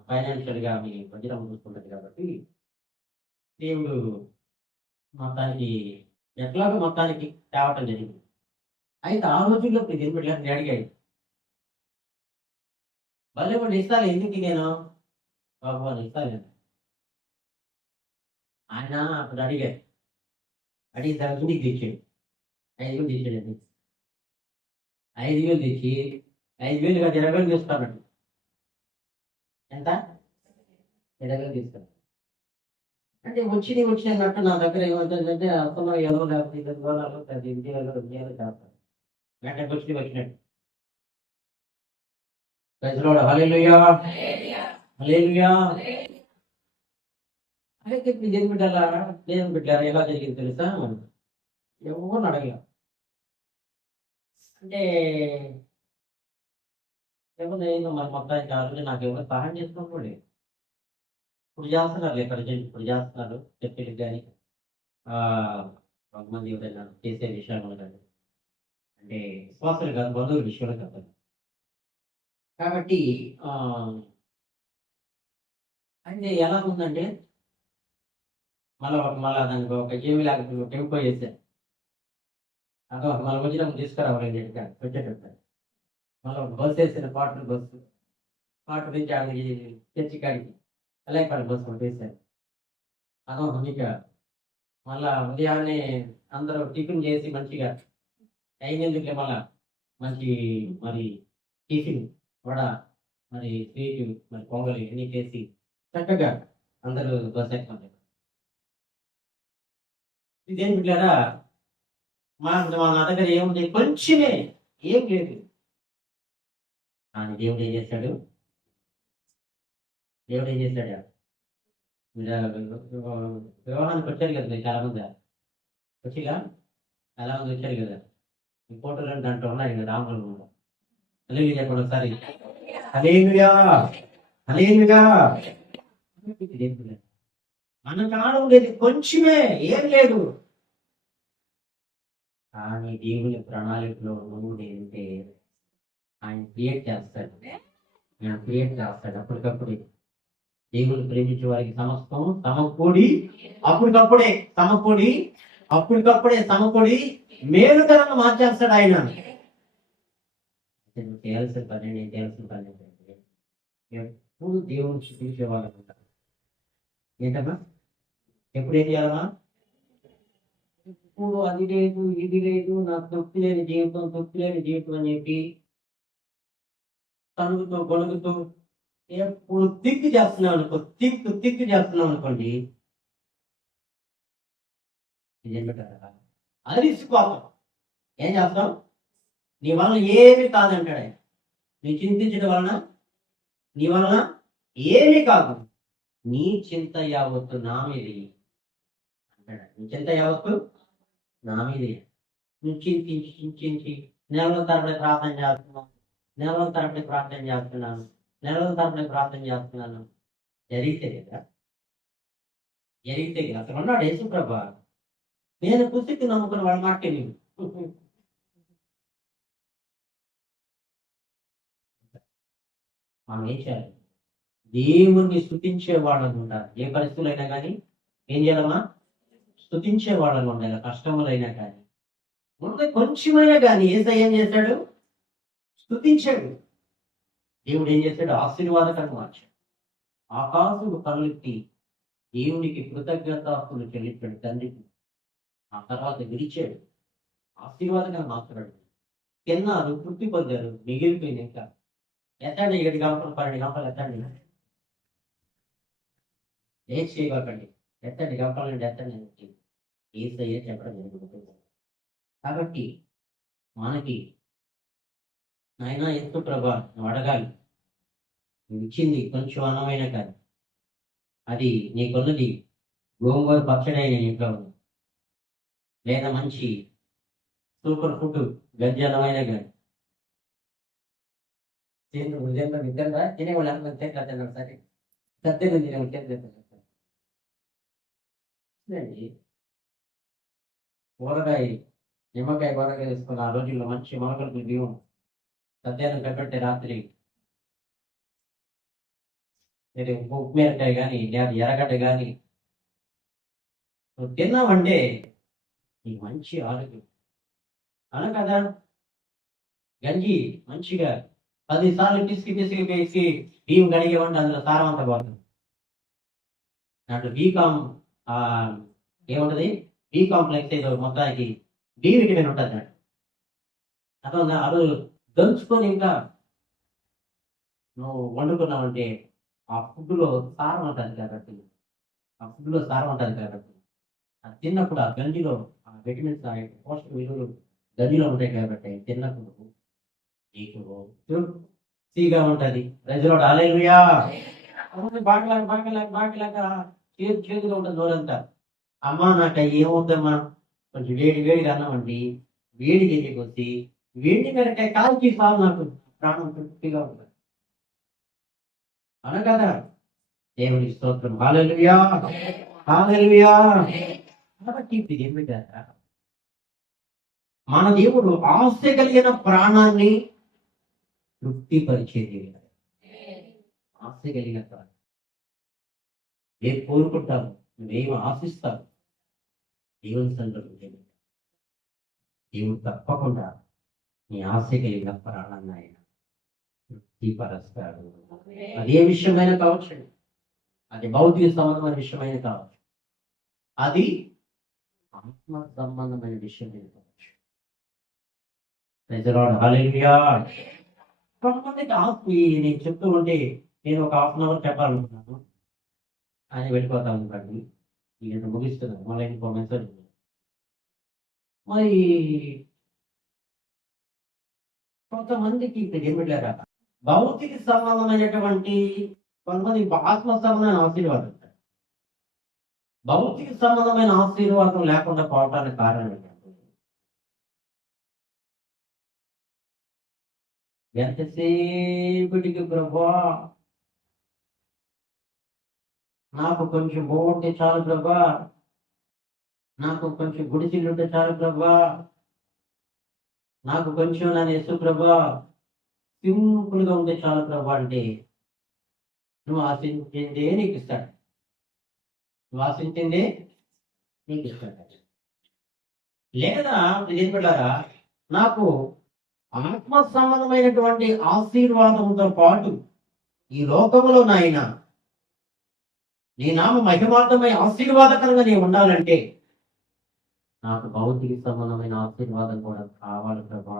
ఫైనాన్షియల్గా మీ వజ్రం చూసుకున్నది కాబట్టి దేవుడు మొత్తానికి ఎట్లాగో మొత్తానికి తేవటం జరిగింది. అయితే ఆ రోజుల్లో దేవుడు బిడ్డలని అడిగాడు, భలే వాడు ఇస్తాను ఎందుకు నేను బాబు అని ఇస్తాను. ఆయన అప్పుడు అడిగాడు, అడిగిన తర్వాత ఇంటికి తెచ్చాడు. 5,000 తెచ్చాడండి. 5,000 తెచ్చి 5,000 కాదు 20,000 తీస్తాడు. ఎంత? 20,000 తీస్తాడు. అంటే వచ్చినట్టు నా దగ్గర ఏమవుతుందంటే అతను ఏదో లేకపోతే 10,000 అది ఇండియాలో చేస్తాడు. వెంటనే వచ్చినట్టు. ప్రజలోడు హల్లెలూయా హల్లెలూయా. అయితే దేవుని బిడ్డలారా ఎలా జరిగింది తెలుసా? ఎవరు అడగలేదు. అంటే ఎవరు మరి మొత్తానికి ఆ రోజు నాకు ఎవరు సహాయం చేసుకోండి. ఇప్పుడు చేస్తున్నారు ఇక్కడ ఇప్పుడు చేస్తున్నారు చెప్పేది కానీ కొంతమంది ఎవరైనా చేసే విషయాలు కానీ అంటే విశ్వాసాలు కాదు, బంధువుల విషయాలు కాదు. కాబట్టి అంటే ఎలా ఉందంటే మళ్ళీ దానికి ఒక ఏమి లేకపోతే టెంపో చేశాను. అదో మళ్ళీ వచ్చినప్పుడు తీసుకురావాలండి వచ్చేటప్పుడు మళ్ళీ బస్సు వేసిన బస్సు నుంచి ఆడికి చర్చి కాడికి ఎలైపాడు బస్సు ఒకటి వేశాను. అదో ఇక మళ్ళా ఉదయాన్నే అందరూ టిఫిన్ చేసి మంచిగా అయినందుకే మళ్ళా మంచి మరి టిఫిన్ వడ మరి స్వీట్ మరి పొంగలి అన్నీ చేసి చక్కగా అందరూ బస్ ఎక్కుతారు. ఇదేం బిడ్డారా నా దగ్గర ఏముంది? కొంచెమే, ఏం లేదు. కానీ దేవుడు ఏం చేశాడు? వివాహానికి వచ్చారు కదా మీరు చాలా మంది వచ్చిగా చాలా మంది వచ్చారు కదా. ఈ ఫోటోలు దాంట్లో ఉన్నాయి కదా రాములు. హల్లెలూయా చెప్పండి ఒకసారి. హల్లెలూయా హల్లెలూయా. మన కాలం లేదు, కొంచెమే, ఏం లేదు. కానీ దేవుని ప్రణాళికలో నువ్వు ఏంటంటే ఆయన క్రియేట్ చేస్తాడు. అప్పటికప్పుడే దేవుని ప్రేమించే వారికి సమస్తం అప్పటికప్పుడే సమకూడి మేలుకరంగా మార్చేస్తాడు ఆయన. నువ్వు చేయాల్సిన పని, నేను చేయాల్సిన పని ఏంటంటే ఎప్పుడు దేవుని చూపించేవాళ్ళం ఉంటాం. ఏంటమ్మా? ఎప్పుడు ఏం చేయాలమ్మా? ఇప్పుడు అది లేదు ఇది లేదు, నాకు తృప్తి లేని జీవితం అని చెప్పి తనుగుతూ గొడుగుతూ ఎప్పుడు తిక్కు చేస్తున్నాం అనుకోండి, అలిసిపోతాం. ఏం చేస్తాం? నీ వలన ఏమీ కాదంటాడు ఆయన. నీ చింతించడం వలన నీ వలన ఏమీ కాదు, నీ చింత యావత్తు నా మీద అంటాడు. నీ చింత యావత్తు నా మీద. నువ్వు చింతించి నెలల తరబడి ప్రార్థన చేస్తున్నాను, నెలల తరబడి ప్రార్థన చేస్తున్నాను. జరిగితే కదా అసలు ఉన్నాడు యేసుప్రభా. నేను పుస్తకి నమ్ముకుని వాళ్ళ మాట నేను మనం ఏం చేయాలి? దేవుణ్ణి స్తుతించే వాళ్ళని ఉండాలి. ఏ పరిస్థితులు అయినా కానీ ఏం చేయాలమ్మా? స్తుతించే వాళ్ళని ఉండాలి. కష్టములైనా కానీ ముందు కొంచెమైనా కానీ ఏసయ్య ఏం చేశాడు? స్తుతించాడు. దేవుడు ఏం చేశాడు? ఆశీర్వాదకరంగా మార్చాడు. ఆకాశము కనులెత్తి దేవునికి కృతజ్ఞతాస్తులు చెల్లించాడు తండ్రికి. ఆ తర్వాత విడిచాడు, ఆశీర్వాదంగా మార్చాడు. తిన్నారు, తృప్తి పొందారు, మిగిలిపోయింది. ఇంకా ఎత్తండి 7 గంటలు 12 గంటలు ఎత్తండి, ఏం చేయకండి, ఎత్తండి గంటల నుండి ఎత్తండి ఏసయ్య చెప్పడం జరుగుతుంది. కాబట్టి మనకి నాయనా యేసు ప్రభా నువ్వు అడగాలి. నువ్వు ఇచ్చింది కొంచెం అన్నమైన కాదు, అది నీకున్నది గోంగూర పచ్చడి అయిన ఇంట్లో ఉంది, లేదా మంచి సూపర్ ఫుడ్ గంజలమైన కానీ ఉదయంలో నిద్ర తినేవాళ్ళు అంత తిన్నాడు. సరే సత్యం తినేవాళ్ళు కూరగాయ నిమ్మకాయ కూరగాయ వేసుకుని ఆ రోజుల్లో మంచి మొలకలు బియ్యం మధ్యాహ్నం కట్టబెట్టే రాత్రి ఇది ఉప్పు మిరకాయ కానీ లేదా ఎర్రగడ్డ కానీ నువ్వు తిన్నావంటే నీకు మంచి ఆరోగ్యం. అలా కదా, గంజి మంచిగా 10 సార్లు పిసికి పిసికి వేసి బియ్యం కడిగేవంటే అందులో సారం అంతా పోతుంది. దాంట్లో ఏముంటది, బి కాంప్లెక్స్ ఏదో మొత్తానికి డి విటమిన్ ఉంటుంది దాంట్లో. అర్థం అది దంచుకొని ఇంకా నువ్వు వండుకున్నావంటే ఆ ఫుడ్లో సారం ఉంటుంది కాబట్టి అది తిన్నప్పుడు ఆ గంజిలో ఆ విటమిన్స్ పోషక విలువలు గంజిలో ఉంటాయి కాబట్టి తిన్నప్పుడు నీకు తీగా ఉంటుంది. ప్రజలో హల్లెలూయా. బాగలాగా చేదుగా ఉంటుంది నోరంతా. అమ్మా నాకు ఏమవుద్దమ్మా, కొంచెం వేడిగా అన్నామండి, వేడి గిన్నెకి వచ్చి వేడి మిరకాయ కాల్చి చాలు నాకు ప్రాణం తృప్తిగా ఉంటుంది. అన కదా, దేవుడి స్తోత్రం. హల్లెలూయా. కాబట్టి ఇప్పుడు ఏం పెట్టారా, మన దేవుడు ఆశ కలిగిన ప్రాణాన్ని తృప్తిపరిచేది. ఆశ కలిగిన ప్రాణం ఏం కోరుకుంటాము, నువ్వేం ఆశిస్తావు, దేవుని సందర్భం దేవుడు తప్పకుండా నీ ఆశ కలిగిన ప్రాణాన్ని ఆయన తృప్తిపరుస్తాడు. అది ఏ విషయమైనా కావచ్చు, అది భౌతిక సంబంధమైన విషయమైన కావచ్చు, అది ఆత్మ సంబంధమైన విషయం కావచ్చు. హల్లెలూయా. కొంతమందికి నేను చెప్తూ ఉంటే నేను ఒక 1/2 అవర్ చెప్పాలనుకున్నాను, ఆయన వెళ్ళిపోతా ఉంటాడు. ఇక ముగిస్తున్నాను, మళ్ళీ ఇంకో మెసేజ్. మరి కొంతమందికి ఇప్పుడు ఏం పెట్టారా, భౌతిక సంబంధమైనటువంటి కొంతమంది ఆత్మ సంబంధమైన ఆశీర్వాదం, భౌతిక సంబంధమైన ఆశీర్వాదం లేకుండా పోవటానికి కారణం ఏంటంటే, ఎంతసేపటికి ప్రభా నాకు కొంచెం బాగుంటే చాలు ప్రభా, నాకు కొంచెం గుడిసిలు ఉంటే చాలు ప్రభా, నాకు కొంచెం నా యేసు ప్రభా సింపుల్గా ఉంటే చాలు ప్రభా అంటే నువ్వు ఆశించిందే నీకు ఇస్తాడు. లేదా ఏం పెట్టారా, నాకు ఆత్మ సంబంధమైనటువంటి ఆశీర్వాదంతో పాటు ఈ లోకంలో నాయన నీ నామ మహిమార్థమై ఆశీర్వాదకరంగా నేను ఉండాలంటే నాకు భౌతిక సంబంధమైన ఆశీర్వాదం కూడా కావాలి ప్రభా,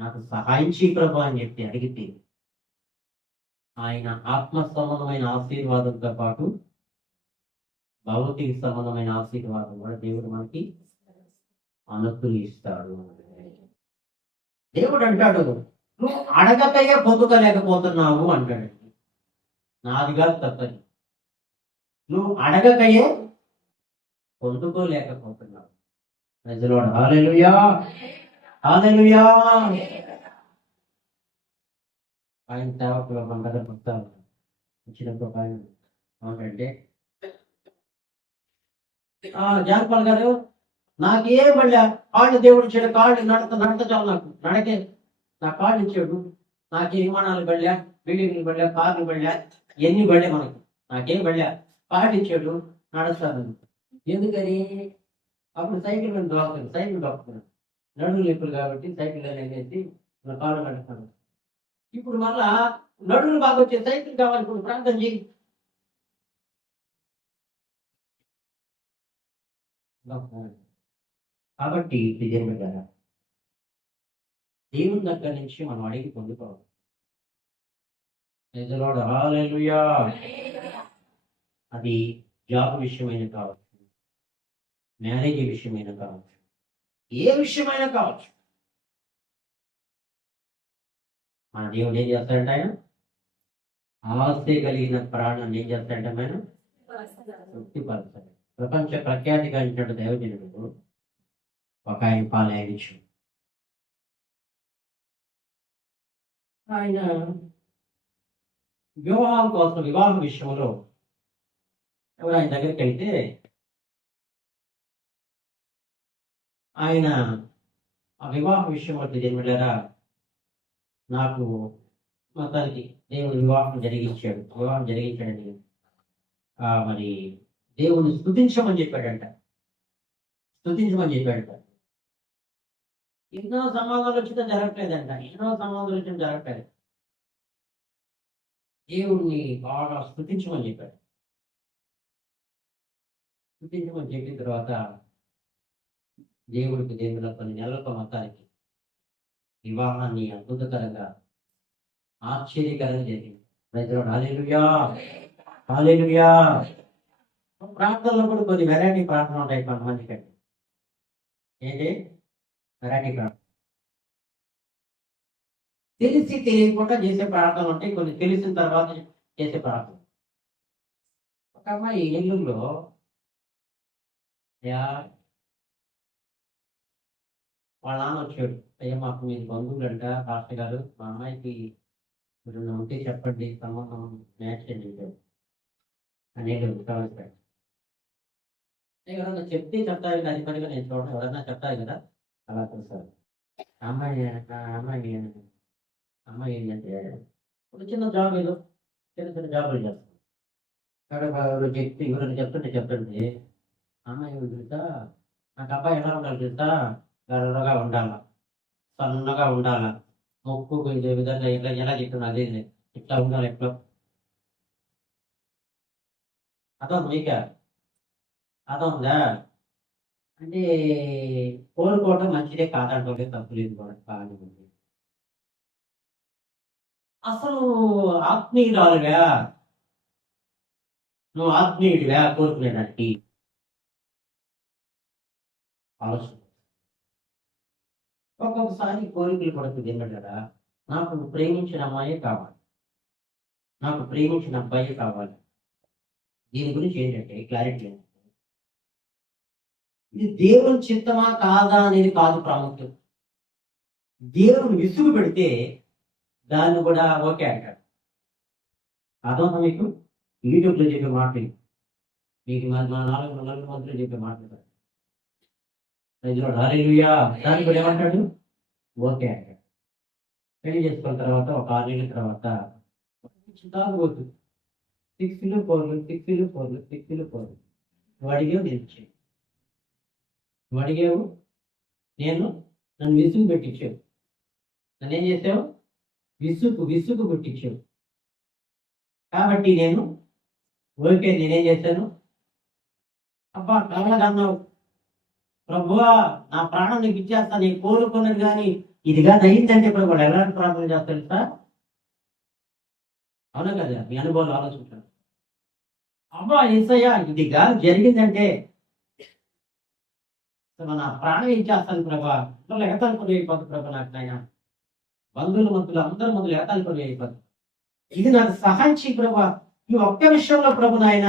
నాకు సహాయం చేయి ప్రభా అని చెప్పి అడిగితే ఆయన ఆత్మ సంబంధమైన ఆశీర్వాదంతో పాటు భౌతిక సంబంధమైన ఆశీర్వాదం కూడా దేవుడు మనకి అనుగ్రహిస్తాడు. దేవుడు అంటాడు, నువ్వు అడగకయే పొందుకోలేకపోతున్నావు అంటాడు. నాది కాదు తప్పని, నువ్వు అడగకయే పొందుకోలేకపోతున్నావు. ప్రజలోడు హల్లెలూయా. ఆయన సేవకులు మన దగ్గర వస్తారు, వచ్చినప్పుడు ఆయన ఏమంటే, జానపాల్ గారు నాకేం పడలే, కాళ్ళు దేవుడు ఇచ్చాడు, కాళ్ళు నడత చాలు, నాకు నడకే నా కాళ్ళు ఇచ్చాడు, నాకే విమానాలు పడలే, బిల్డింగ్లు పడలే, కార్లు పడలే, ఎన్ని పడలే మనకి, నాకేం పడలే, కాళ్ళు ఇచ్చాడు నడుస్తాను. ఎందుకని అప్పుడు సైకిల్ మీద దొక్కుతున్నాను, నడుములు నొప్పులు కాబట్టి సైకిల్ అనేసి నా కాళ్ళు నడుస్తాను. ఇప్పుడు మళ్ళా నడుములు బాగా వచ్చే సైకిల్ కావాలి, ఇప్పుడు ప్రార్థన చేయి. కాబట్టి ఇదేం పెట్టారా, దేవుని దగ్గర నుంచి మనం అడిగి పొందుకోవాలి. హల్లెలూయా. అది జాబ్ విషయమైన కావచ్చు, మ్యారేజ్ విషయమైన కావచ్చు, ఏ విషయమైనా కావచ్చు, మన దేవుడు ఏం చేస్తాడంటే ఆయన ఆశ కలిగిన ప్రాణాన్ని ఏం చేస్తాడంటే ఆయన తృప్తిపరుస్తాడు. ప్రపంచ ప్రఖ్యాతిగా ఇచ్చినట్టు దైవజనుడు ఒక ఆయన పాలయించు, ఆయన వివాహ విషయంలో ఎవరు ఆయన దగ్గరికి వెళ్తే ఆయన ఆ వివాహ విషయంలో ఏం వెళ్ళారా, నాకు మొత్తానికి దేవుడు వివాహం జరిగించాడని మరి దేవుని స్తుతించమని చెప్పాడంట. ఎన్నో సంబంధాలు వచ్చినా జరగట్లేదంట. దేవుడిని బాగా స్తుతించమని చెప్పాడు. చెప్పిన తర్వాత దేవుళ్ళ కొన్ని నెలలకు మొత్తానికి వివాహాన్ని అద్భుతకరంగా, ఆశ్చర్యకరంగా జరిగింది. హల్లెలూయా, హల్లెలూయా. ప్రార్థనలో కూడా కొన్ని వెరైటీ ప్రార్థన ఉంటాయి కొంతమందికి. ఏంటి వెరైటీ ప్రార్థన? తెలిసి తెలియకుండా చేసే ప్రార్థనలు ఉంటాయి, కొన్ని తెలిసిన తర్వాత చేసే ప్రార్థన. ఒక అమ్మాయి నెల్లూరులో వాళ్ళ నాన్న వచ్చాడు. అయ్యా, మాకు మీరు బంధువులంట పాస్టర్ గారు, మా అమ్మాయికి మీరు ఉంటే చెప్పండి, సంబంధం మ్యాచ్ చేయండి అని కావాలి. ఎవరన్నా చెప్తారు కదా, అది పనిగా నేను చూడండి, ఎవరన్నా చెప్తారు కదా, అలా చూస్తారు. అమ్మాయి అమ్మాయి ఏంటంటే ఒక చిన్న జాబ్, ఏదో చిన్న జాబులు చేస్తాం. ఎవరైనా చెప్తుంటే అమ్మాయి తెలుసా, నాకు అబ్బాయి ఎలా ఉండాలి తెలుసా, ఎర్రగా ఉండాలా, సన్నగా ఉండాలా, మొక్కు ఇదే విధంగా ఇట్లా ఎలా చెప్తున్నా అదే ఇట్లా ఉండాలి, ఎట్లా అర్థం మీకా అర్థందా అంటే కోరుకోవడం మంచిదే కాదంటే తప్పు లేదు కూడా, బాగానే ఉంది. అసలు ఆత్మీయురాలుగా నువ్వు ఆత్మీయుడిగా కోరుకునేదానికి ఆలోచన. ఒక్కొక్కసారి కోరికలు పడుతుంది ఏంటంటారా, నాకు ప్రేమించిన అమ్మాయే కావాలి, నాకు ప్రేమించిన అబ్బాయే కావాలి. దీని గురించి ఏంటంటే క్లారిటీ ఏంటంటే, ఇది దేవుని చిత్తమా కాదా అనేది కాదు ప్రాముఖ్యం. దేవుని విసుగు పెడితే దాన్ని కూడా ఓకే అంటాడు. అదొక మీకు యూట్యూబ్లో చెప్పే మాటలు, మీకు మా 4 మధ్యలో చెప్పే మాటలు. హల్లెలూయా, దాన్ని కూడా ఏమంటాడు, ఓకే అంటాడు. పెళ్లి చేసుకున్న తర్వాత ఒక 6 నెలల తర్వాత తాగుబోతు 6 4 నువ్వు అడిగావు, నేను ఇచ్చాను. నువ్వు అడిగావు, నన్ను విసుగు పెట్టించావు. నన్ను ఏం చేసావు, విసుగు పెట్టించావు. కాబట్టి నేను ఓకే, నేనేం చేశాను, అబ్బా కలగన్నావు, ప్రభువా నా ప్రాణం నీకు ఇచ్చేస్తా, నేను కోరుకున్నది కానీ ఇదిగా అయిందంటే ఇప్పుడు వాళ్ళు ఎలాంటి ప్రార్థన చేస్తాడు సార్? అవునా కదా, మీ అనుభవాలు ఆలోచించాను. అబ్బా యేసయ్యా, ఇదిగా జరిగిందంటే నా ప్రాణం ఇచ్చేస్తాను ప్రభా, ఎగతాలు అయిపోతుంది ప్రభా, నాకు నాయన బంధువుల మధ్యలో అందరి మధ్యలో ఎగతాలు అయిపోతుంది. ఇది నాకు సహాయం చేయి ప్రభా, ఈ ఒక్క విషయంలో ప్రభు నాయన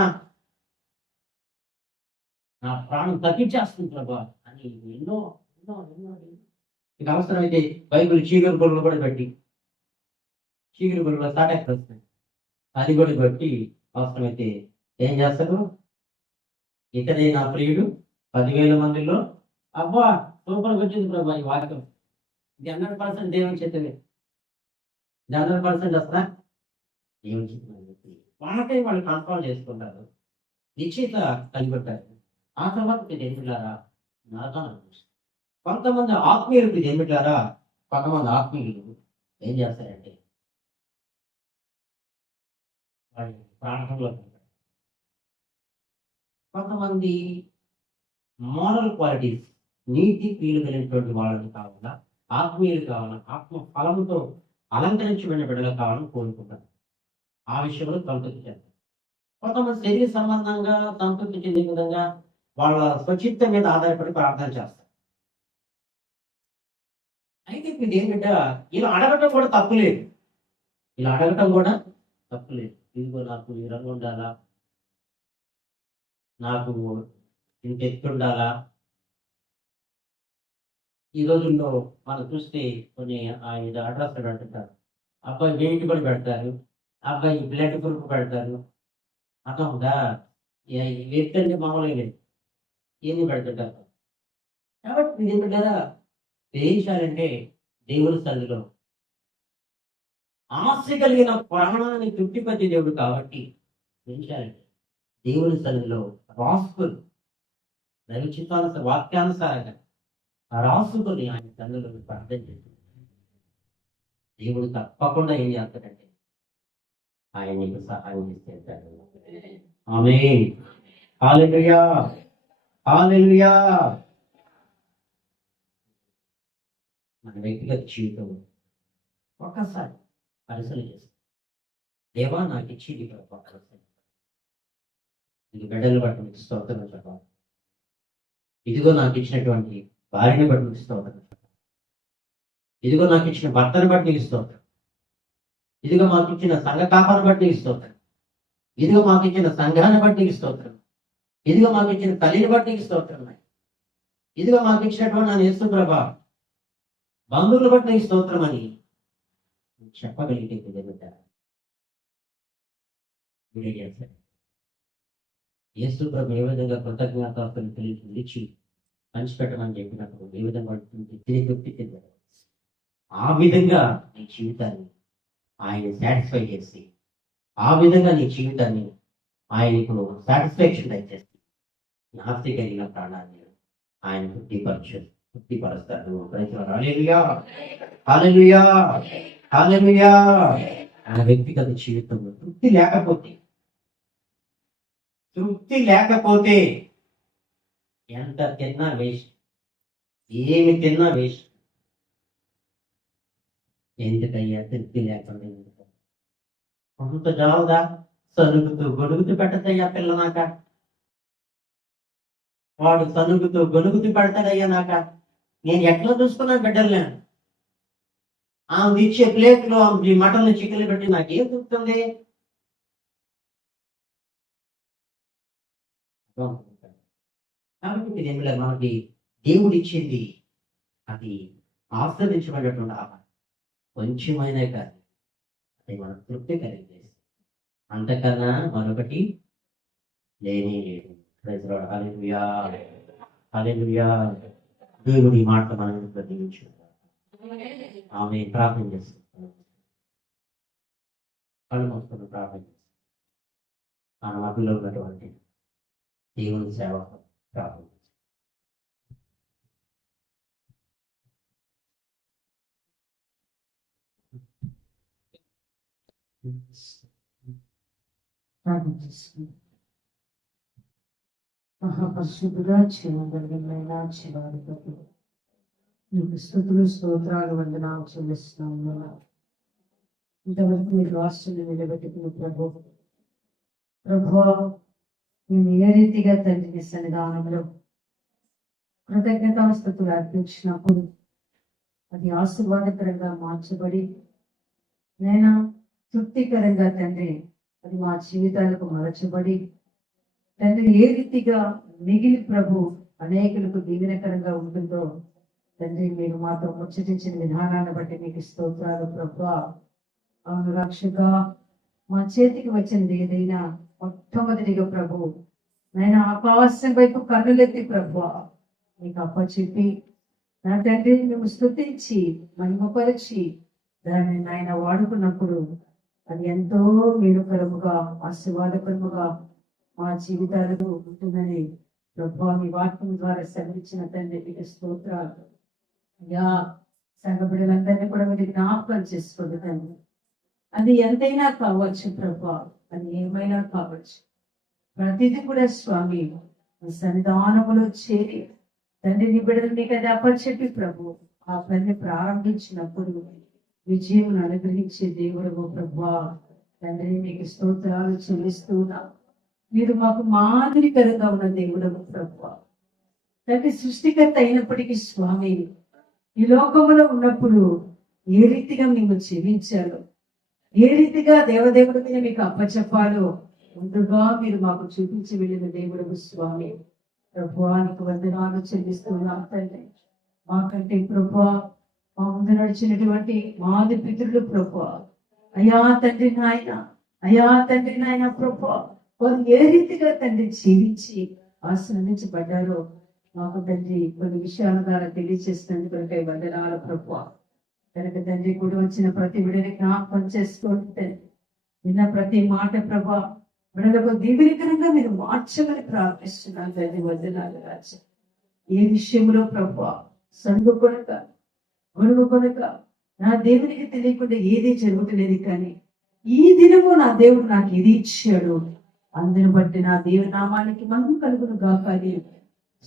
నా ప్రాణం తగ్గించేస్తుంది ప్రభా అని ఎన్నో ఎన్నో ఎన్నో ఇక అవసరమైతే బైబిల్ చీకటి గొడవలు కూడా పెట్టి, చీకటి గొడవలు స్టార్ట్ వస్తాయి, అది కూడా పెట్టి అవసరమైతే ఏం చేస్తారు, ఇతడే నా ప్రియుడు 10,000 మందిలో, అబ్బా సూపర్గా వచ్చింది ప్రభా ఈ వాక్యం, ఇది 100% దేవుని చిత్తమే, 100% వస్తా దేవుని చిత్తం అని చెప్పి వాళ్ళకై వాళ్ళు కన్ఫర్మ్ చేసుకుంటారు, నిశ్చిత కనిపెట్టారు. ఆ తర్వాత ఏమిటారా నరకాన్ని అనిపిస్తుంది. కొంతమంది ఆత్మీయులకు ఏమిటారా, కొంతమంది ఆత్మీయులు ఏం చేస్తారంటే వాళ్ళు ప్రాణంలో, కొంతమంది మోరల్ క్వాలిటీస్, నీతి క్రియలు కలిగినటువంటి వాళ్ళని కావాలా, ఆత్మీయులు కావాలా, ఆత్మ ఫలంతో అలంకరించబడిన బిడ్డలు కావాలని కోరుకుంటారు. ఆ విషయంలో సంతృప్తి చెందారు. కొంతమంది శరీర సంబంధంగా సంతృప్తి చెందే విధంగా వాళ్ళ స్వచిత్తం మీద ఆధారపడి ప్రార్థన చేస్తారు. అయితే ఇప్పుడు ఏంటంటే ఇలా అడగటం కూడా తప్పులేదు, ఇదిగో నాకు ఈ రంగు ఉండాలా, నాకు ఇంత ఎత్తు ఉండాలా. ఈ రోజుల్లో మనం చూస్తే కొన్ని ఇది అడ్రస్ అంటుంటారు, అబ్బాయి వెయిట్ కూడా పెడతారు, అబ్బాయి బ్లడ్ గ్రూప్ పెడతారు, అర్థం ఉందా, వ్యక్తి అంటే మామూలుగా లేదు, ఏమి పెడుతుంటారు. కాబట్టి మీరు ఏమంటారా, వేయించాలంటే దేవుని సన్నిధిలో ఆశ కలిగిన ప్రాణాన్ని తృప్తిపతి దేవుడు కాబట్టి ఏం చేయాలి? దేవుని సన్నిధిలో రాసుకుని దైవచిత్తానుసార వాక్యానుసారంగా రాసుకుని ఆయన సన్నిధిలో ప్రార్థన చేసి దేవుడు తప్పకుండా ఏం చేస్తాడంటే ఆయన నీకు సహాయం చేస్తాడు. ఆమేన్. హల్లెలూయా, హల్లెలూయా. మన వ్యక్తిగత జీవితం ఒక్కసారి పరిశీలన చేస్తాం. దేవా నాకు ఇచ్చింది ఇది బిడ్డలు బట్టి మీకు స్తోత్రం చెప్పాలి. ఇదిగో నాకు ఇచ్చినటువంటి భార్యని బట్టి మీకు స్తోత్రం చెప్పాలి. ఇదిగో నాకు ఇచ్చిన భర్తను బట్టి నీకు స్తోత్రం. ఇదిగో మాకు ఇచ్చిన సంఘ కాపాన్ని బట్టి నీకు స్తోత్రం. ఇదిగో మాకు ఇచ్చిన సంఘాన్ని బట్టి నీకు స్తోత్రం. ఇదిగో మాకు ఇచ్చిన తల్లిని బట్టి నీకు స్తోత్రం. ఇదిగో మాకు ఇచ్చినటువంటి నా యేసు ప్రభా బంధువులు బట్టి నీకు స్తోత్రం అని చెప్పగలిగితే జరుగుతారు. యేసు ప్రభు ఏ విధంగా కృతజ్ఞతాస్తులు పిలిచి పంచిపెట్టమని చెప్పినప్పుడు ఏ విధంగా తిరిగి ఆ విధంగా నీ జీవితాన్ని ఆయన సాటిస్ఫై చేసి ఆ విధంగా నీ జీవితాన్ని ఆయనకు సాటిస్ఫాక్షన్ దయచేసి నాస్తి కలిగిన ప్రాణాన్ని ఆయన తృప్తిపరుస్తాడు. హల్లెలూయా, హల్లెలూయా, హల్లెలూయా. ఆయన వ్యక్తిగత జీవితంలో తృప్తి లేకపోతే ఎంత తిన్నా వేస్ట్, ఏమి తిన్నా వేస్ట్. ఎందుకయ్యా తృప్తి లేకుండా? కొంత జావుదా సనుగుతూ గొడుగుతూ పెట్టదయ్యా పిల్ల నాక, వాడు సనుగుతూ గొనుగుతూ పెడతాడయ్యా నాక. నేను ఎట్లా చూసుకున్నాను బిడ్డలు? ఆమె ఇచ్చే ప్లేట్లో మటన్ చికెన్ పెట్టి నాకేం దొరుకుతుంది? కాబట్టి మనకి దేవుడు ఇచ్చింది అది ఆస్వాదించబడేటువంటి ఆహారం కొంచెమైనా కాదు, అది మన తృప్తి కలిగేది. అంతకన్నా మరొకటి లేనే లేదు. హల్లెలూయా, హల్లెలూయా. దేవుడి మాట మనం ప్రతినిధించు. ఆమె ప్రార్థన చేస్తాం, కళ్ళు మూసుకుని ప్రార్థన చేస్తాం. మన మధ్యలో ఉన్నటువంటి దేవుని సేవ ప్రార్థన. మహాపరిశుద్ధుడా చేయగలిగిన చివరికి మీకు స్తుతులు స్తోత్రాలు వందనాలు చెల్లిస్తున్నాము. ఇంతవరకు మీరు రాష్ట్రాన్ని నిలబెట్టుకున్న ప్రభు మేము ఏ రీతిగా తండ్రి సన్నిధానంలో కృతజ్ఞతాస్తుతులు అర్పించినప్పుడు అది ఆశీర్వాదకరంగా మార్చబడి నేను తృప్తికరంగా తండ్రి అది మా జీవితాలకు మలచబడి తండ్రి ఏ రీతిగా మిగిలి ప్రభు అనేకులకు దీవెనకరంగా ఉంటుందో తండ్రి మీరు మాతో ముచ్చటించిన విధానాన్ని బట్టి మీకు స్తోత్రాలు ప్రభువా. అవును రక్షక, మా చేతికి వచ్చినది ఏదైనా మొట్టమొదటిగా ప్రభు నేను ఆకాశం వైపు కన్నులెత్తి ప్రభువా మీకు అప్పచెప్పి నా తండ్రి మేము స్తుతించి మహిమపరిచి దాన్ని నాయన వాడుకున్నప్పుడు అది ఎంతో మేలుకరముగా ఆశీర్వాదకరముగా మా జీవితాలకు ఉంటుందని ప్రభువా మీ వాక్యం ద్వారా సెలవిచ్చిన తండ్రి మీకు స్తోత్రాలు. అయ్యా సంఘ బిడ్డలందరినీ కూడా మీరు జ్ఞాపకం చేసుకోండి తండ్రి. అది ఎంతైనా కావచ్చు ప్రభువా, అది ఏమైనా కావచ్చు, ప్రతిదీ కూడా స్వామి సన్నిధానములో చేరి తండ్రి నీ బిడ్డలు నీకు అది అప్పచెప్పి ప్రభు ఆ పని ప్రారంభించినప్పుడు విజయం అనుగ్రహించే దేవుడు ప్రభువా. తండ్రి మీకు స్తోత్రాలు చెల్లిస్తున్నా. మీరు మాకు మాదిరికరంగా ఉన్న దేవుడు ప్రభువా. తండ్రి సృష్టికర్త అయినప్పటికీ స్వామి ఈ లోకములో ఉన్నప్పుడు ఏ రీతిగా మేము జీవించాలో, ఏ రీతిగా దేవదేవుడి మీద మీకు అప్పచెప్పాలో ముందుగా మీరు మాకు చూపించి వెళ్ళిన దేవుడు స్వామి. ప్రభువానికి వందనాలు చెల్లిస్తున్నాం తండ్రి. మాకంటే ప్రభువా మా ముందు నడిచినటువంటి మాది పితరులు ప్రభువా, అయా తండ్రి నాయన, అయా తండ్రి నాయన ప్రభువా, వారు ఏ రీతిగా తండ్రి జీవించి ఆశ్రమించబడ్డారో మాకు తండ్రి కొన్ని విషయాల ద్వారా తెలియజేసినందుకు వందనాలు ప్రభువా. కనుక తండ్రి కూడా వచ్చిన ప్రతి విడిని జ్ఞాపకం చేసుకోండి. విన్న ప్రతి మాట ప్రభా విడలకు దీవెనకరంగా మీరు మార్చమని ప్రార్థిస్తున్నాను తండ్రి. వదనాలు రాజా. ఏ విషయంలో ప్రభా సరుగు కొనక గొడుగు కొనక నా దేవునికి తెలియకుండా ఏది జరుగుతులేదు, కానీ ఈ దినము నా దేవుడు నాకు ఇది ఇచ్చాడు, అందుని బట్టి నా దేవుని నామానికి మహిమ కలుగును గాక.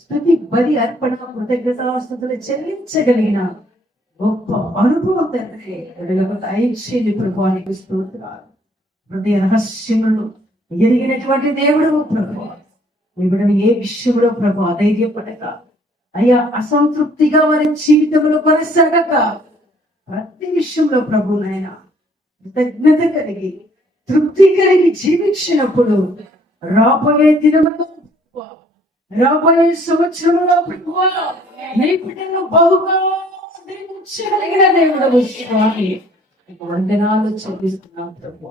స్తుతి బలి అర్పణ కృతజ్ఞతాస్తుతులు చెల్లించగలిగిన గొప్ప అనుభవం తండ్రి. ఐశ్వర్య ప్రభానికి స్తోత్రాలు. హృదయ రహస్యములు ఎరిగినటువంటి దేవుడు ప్రభు. ఇప్పుడు ఏ విషయంలో ప్రభు అధైర్యపడక, అయ్యా అసంతృప్తిగా వారి జీవితంలో కొనసాగక, ప్రతి విషయంలో ప్రభు నాయన కృతజ్ఞత కలిగి తృప్తి కలిగి జీవించినప్పుడు రాబోయే దినములో రాబోయే సంవత్సరంలో ప్రభు నీ బిడ్డను బహుగా దీవించగలిగిన దేవుడు స్వామి. వందనాలు చెల్లిస్తున్నాం ప్రభు.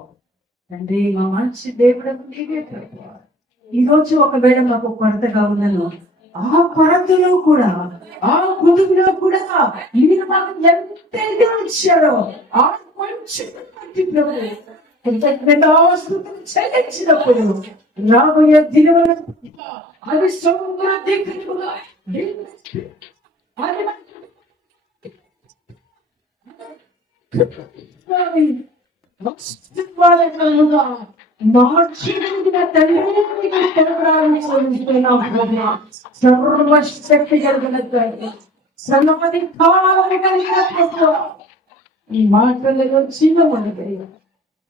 తండ్రి మా మంచి దేవుడు నీవే ప్రభు. ఈ రోజు ఒకవేళ మాకు కొరతగా ఉన్నను, ఆ కొరతలో కూడా ఆ గుడిలో కూడా మీరు మాకు ఎంతైతే ఇచ్చారో ఆ కొంచెం ప్రభు కృతజ్ఞతాస్తుతులు చెల్లించినప్పుడు రాబోయే దినమున అది సమృద్ధిగా సర్వశక్తి కలిగిన ఈ మాటలలో జీవముంది,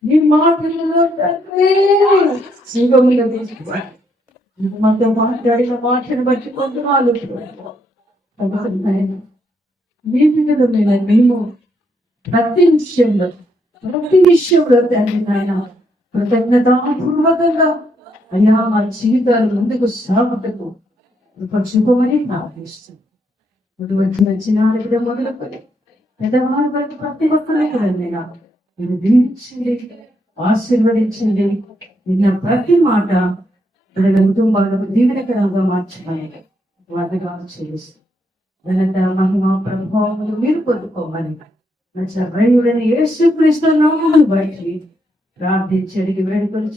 ఈ మాటలలో జీవములు తీసుకోవాలి. మాతో మాట్లాడిన మాటను బట్టి కొందరు మీ పిల్లలు మేము ప్రతి విషయంలో తండ్రి నాయన కృతజ్ఞతాపూర్వకంగా అయ్యా మా జీవితాలు ముందుకు సాగుటకు చూపమని ప్రార్థిస్తుంది. వచ్చిన చిన్న మొదలుకొని పెద్దవారి వరకు ప్రతి ఒక్కరికి కూడా మీరు దీవించండి, ఆశీర్వదించండి. విన్న ప్రతి మాట పిల్లల కుటుంబాలకు దీవెనకరంగా మార్చమని వాటిగా చేస్తుంది. ఘనత మహిమ ప్రభావములు మీరు పొందుకోమని నచ్చ యేసుక్రీస్తు నామమును బట్టి ప్రార్థించి అడిగి వేడుకొని